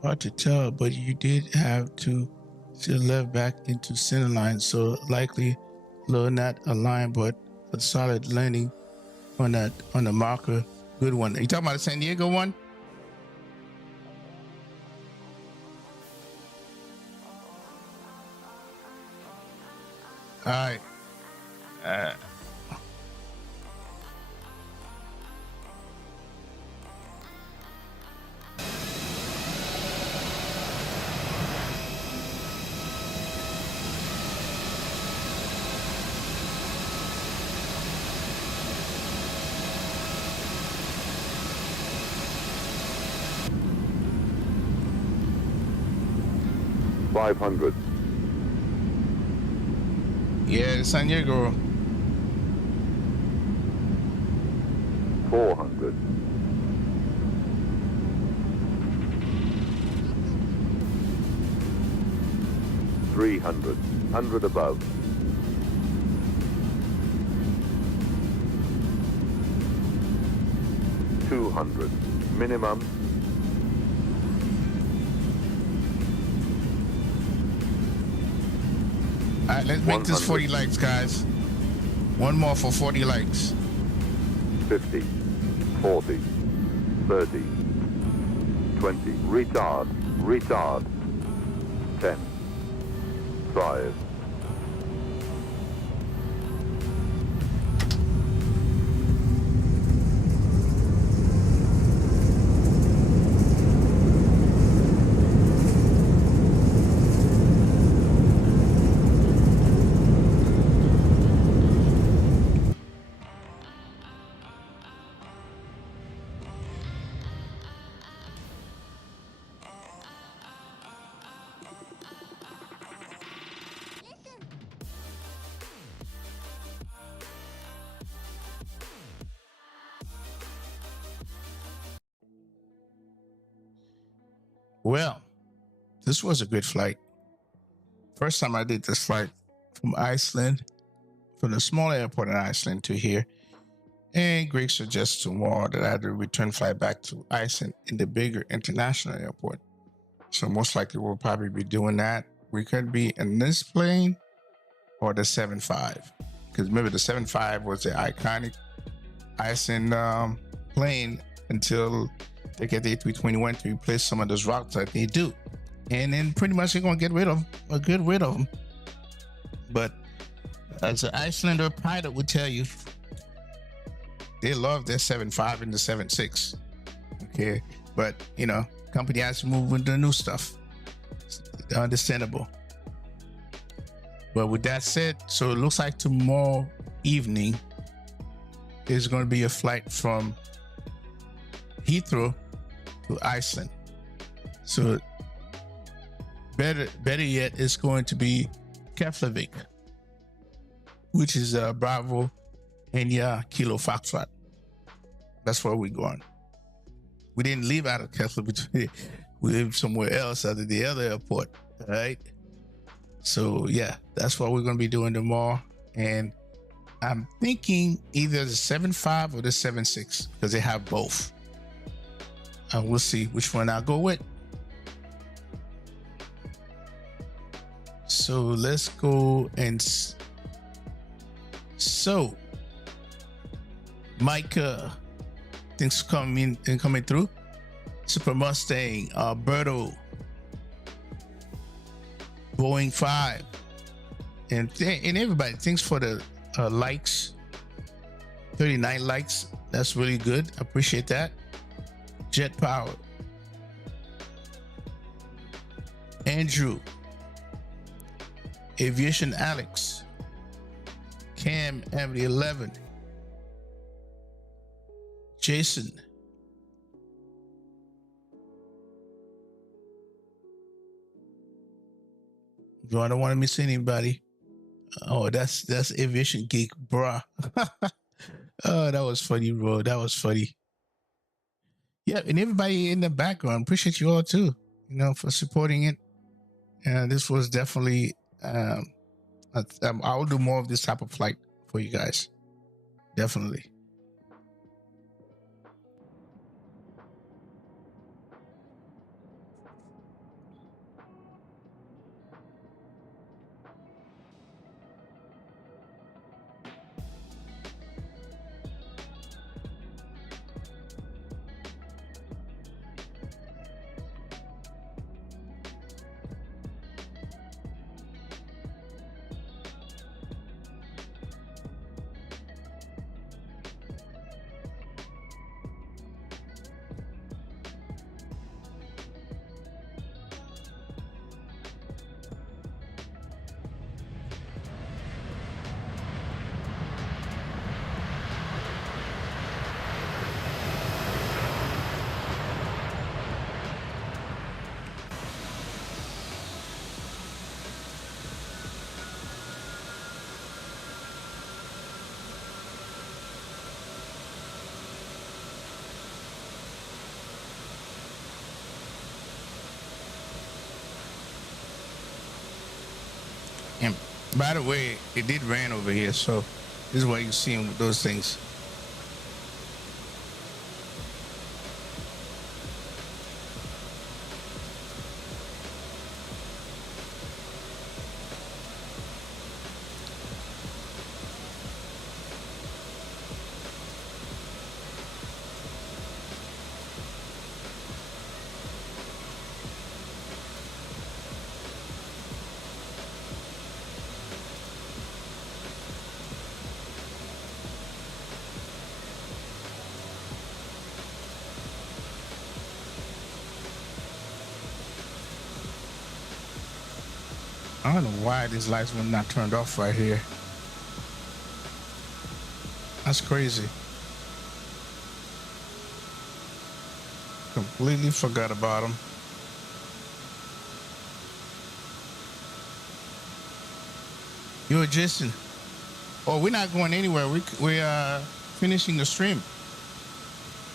Hard to tell, but you did have to still left back into center line, so likely low not aligned, but a solid landing on the marker. Good one. You talking about the San Diego one? All right. 500. Yeah, San Diego. 400. 300. 100 above. 200. Minimum. All right, let's make this 40 likes, guys. One more for 40 likes. 50, 40, 30, 20, retard, retard, 10, 5, Well, this was a good flight. First time I did this flight from Iceland, from the small airport in Iceland to here. And Greg suggests tomorrow that I had to return flight back to Iceland in the bigger international airport. So most likely we'll probably be doing that. We could be in this plane or the 75. Because remember the 75 was the iconic Iceland plane until they get the A321 to replace some of those routes that they do. And then pretty much they're going to get rid of them. But as an Icelander pilot would tell you, they love their 7.5 and the 7.6. Okay. But, you know, company has to move into the new stuff. It's understandable. But with that said, so it looks like tomorrow evening is going to be a flight from Heathrow to Iceland. So better yet, it's going to be XP12.4.0, which is Bravo India Kilo Foxtrot. That's where we're going. We didn't leave out of XP12.4.0. We lived somewhere else other than the other airport. All right. So yeah, that's what we're going to be doing tomorrow. And I'm thinking either the 7.5 or the 7.6 because they have both. And we'll see which one I'll go with. so let's go and so Mike, thanks for coming through. Super Mustang, Alberto, Boeing 5, and everybody, thanks for the likes. 39 likes. That's really good. I appreciate that. Jet Power, Andrew, Aviation Alex, Cam MD11, Jason, you don't want to miss anybody. Oh, that's Aviation Geek, bruh. Oh, that was funny, bro. That was funny. Yeah, and everybody in the background, appreciate you all too, for supporting it. And this was definitely, I'll do more of this type of flight for you guys. Definitely. And by the way, it did rain over here, so this is why you're seeing those things. I don't know why these lights were not turned off right here. That's crazy. Completely forgot about them. Yo, Jason. Oh, we're not going anywhere. We are finishing the stream.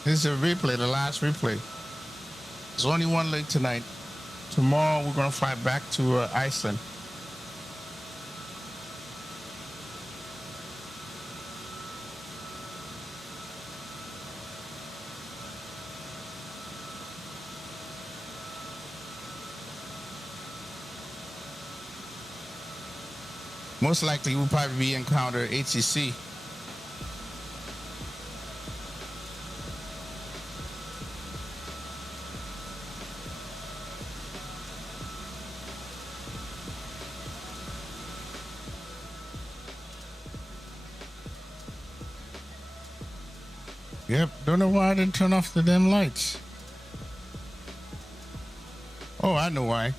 This is a replay, the last replay. There's only one leg tonight. Tomorrow we're gonna fly back to Iceland. Most likely we'll probably be encounter ATC. Yep, don't know why I didn't turn off the damn lights. Oh, I know why.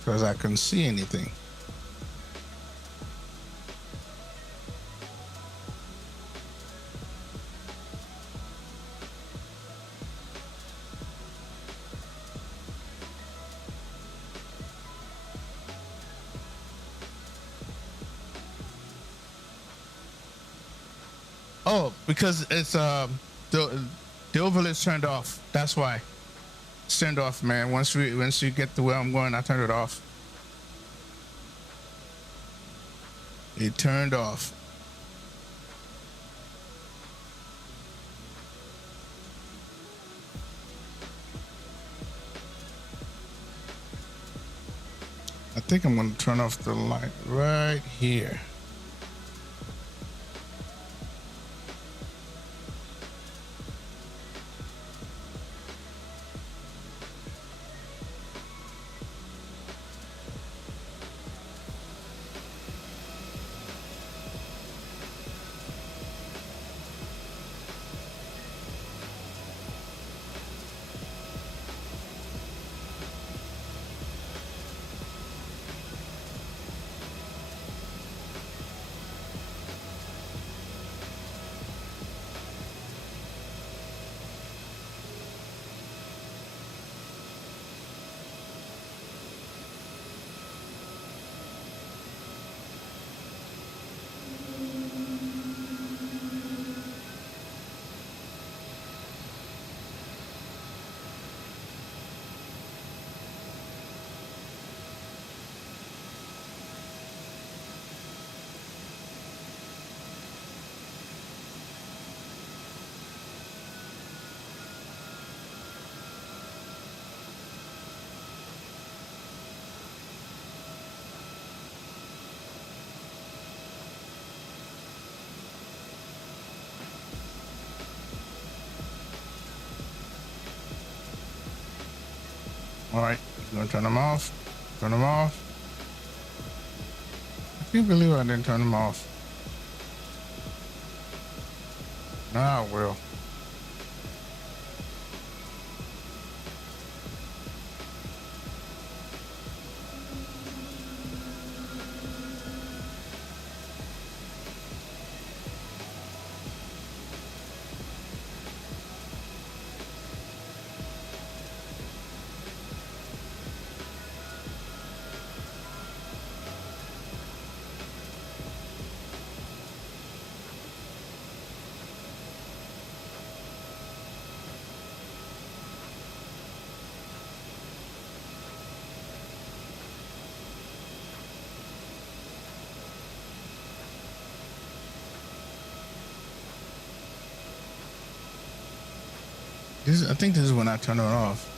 Because I couldn't see anything. Oh, because it's the overlay is turned off. That's why. It's turned off, man. Once you get to where I'm going, I turn it off. It turned off. I think I'm going to turn off the light right here. All right, I'm gonna turn them off. Turn them off. I can't believe I didn't turn them off. Now I will. I think this is when I turn it off.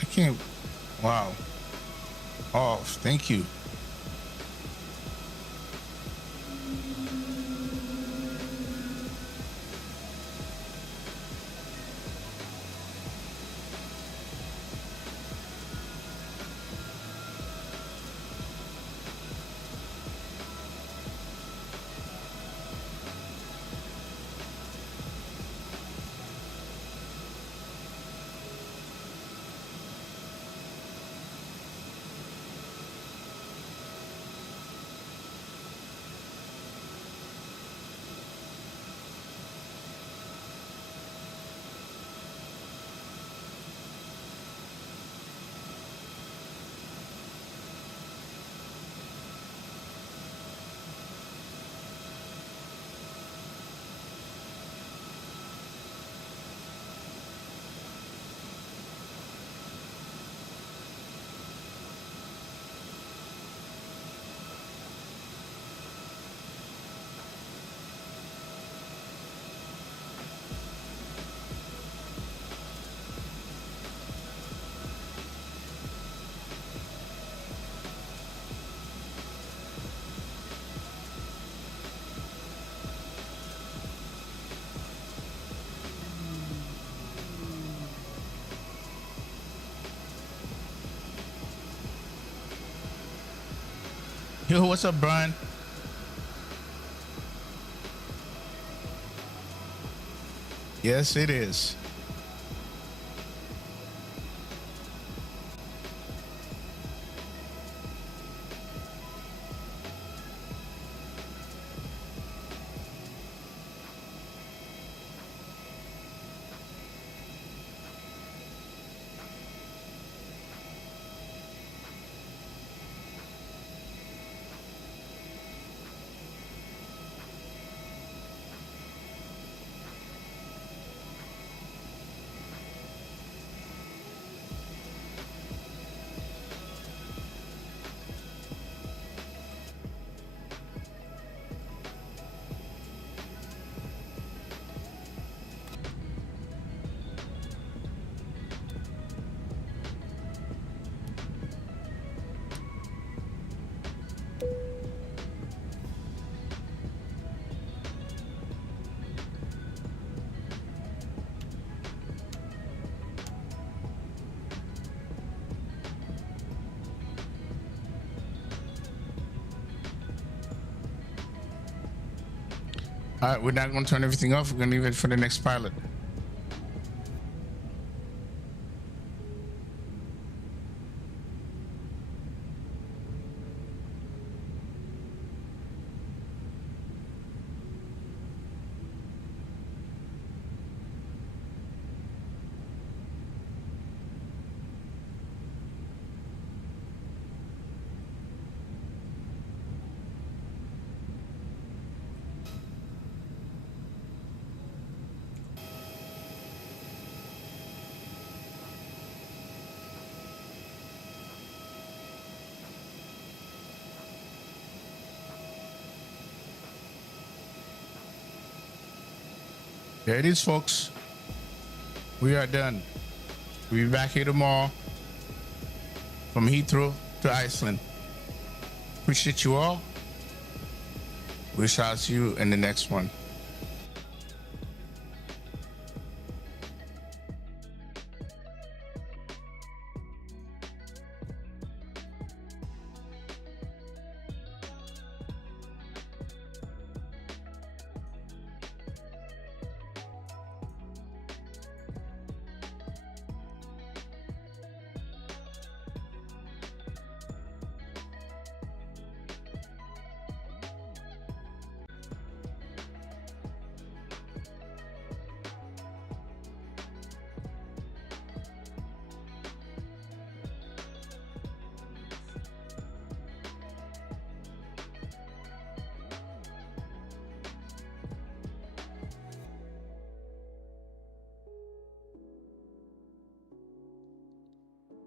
I can't. Wow. Off. Thank you. Yo, what's up, Brian? Yes, it is. All right, we're not going to turn everything off. We're going to leave it for the next pilot. There it is, folks. We are done. We'll be back here tomorrow from Heathrow to Iceland. Appreciate you all. We shall see you in the next one.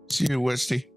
See you, Westy.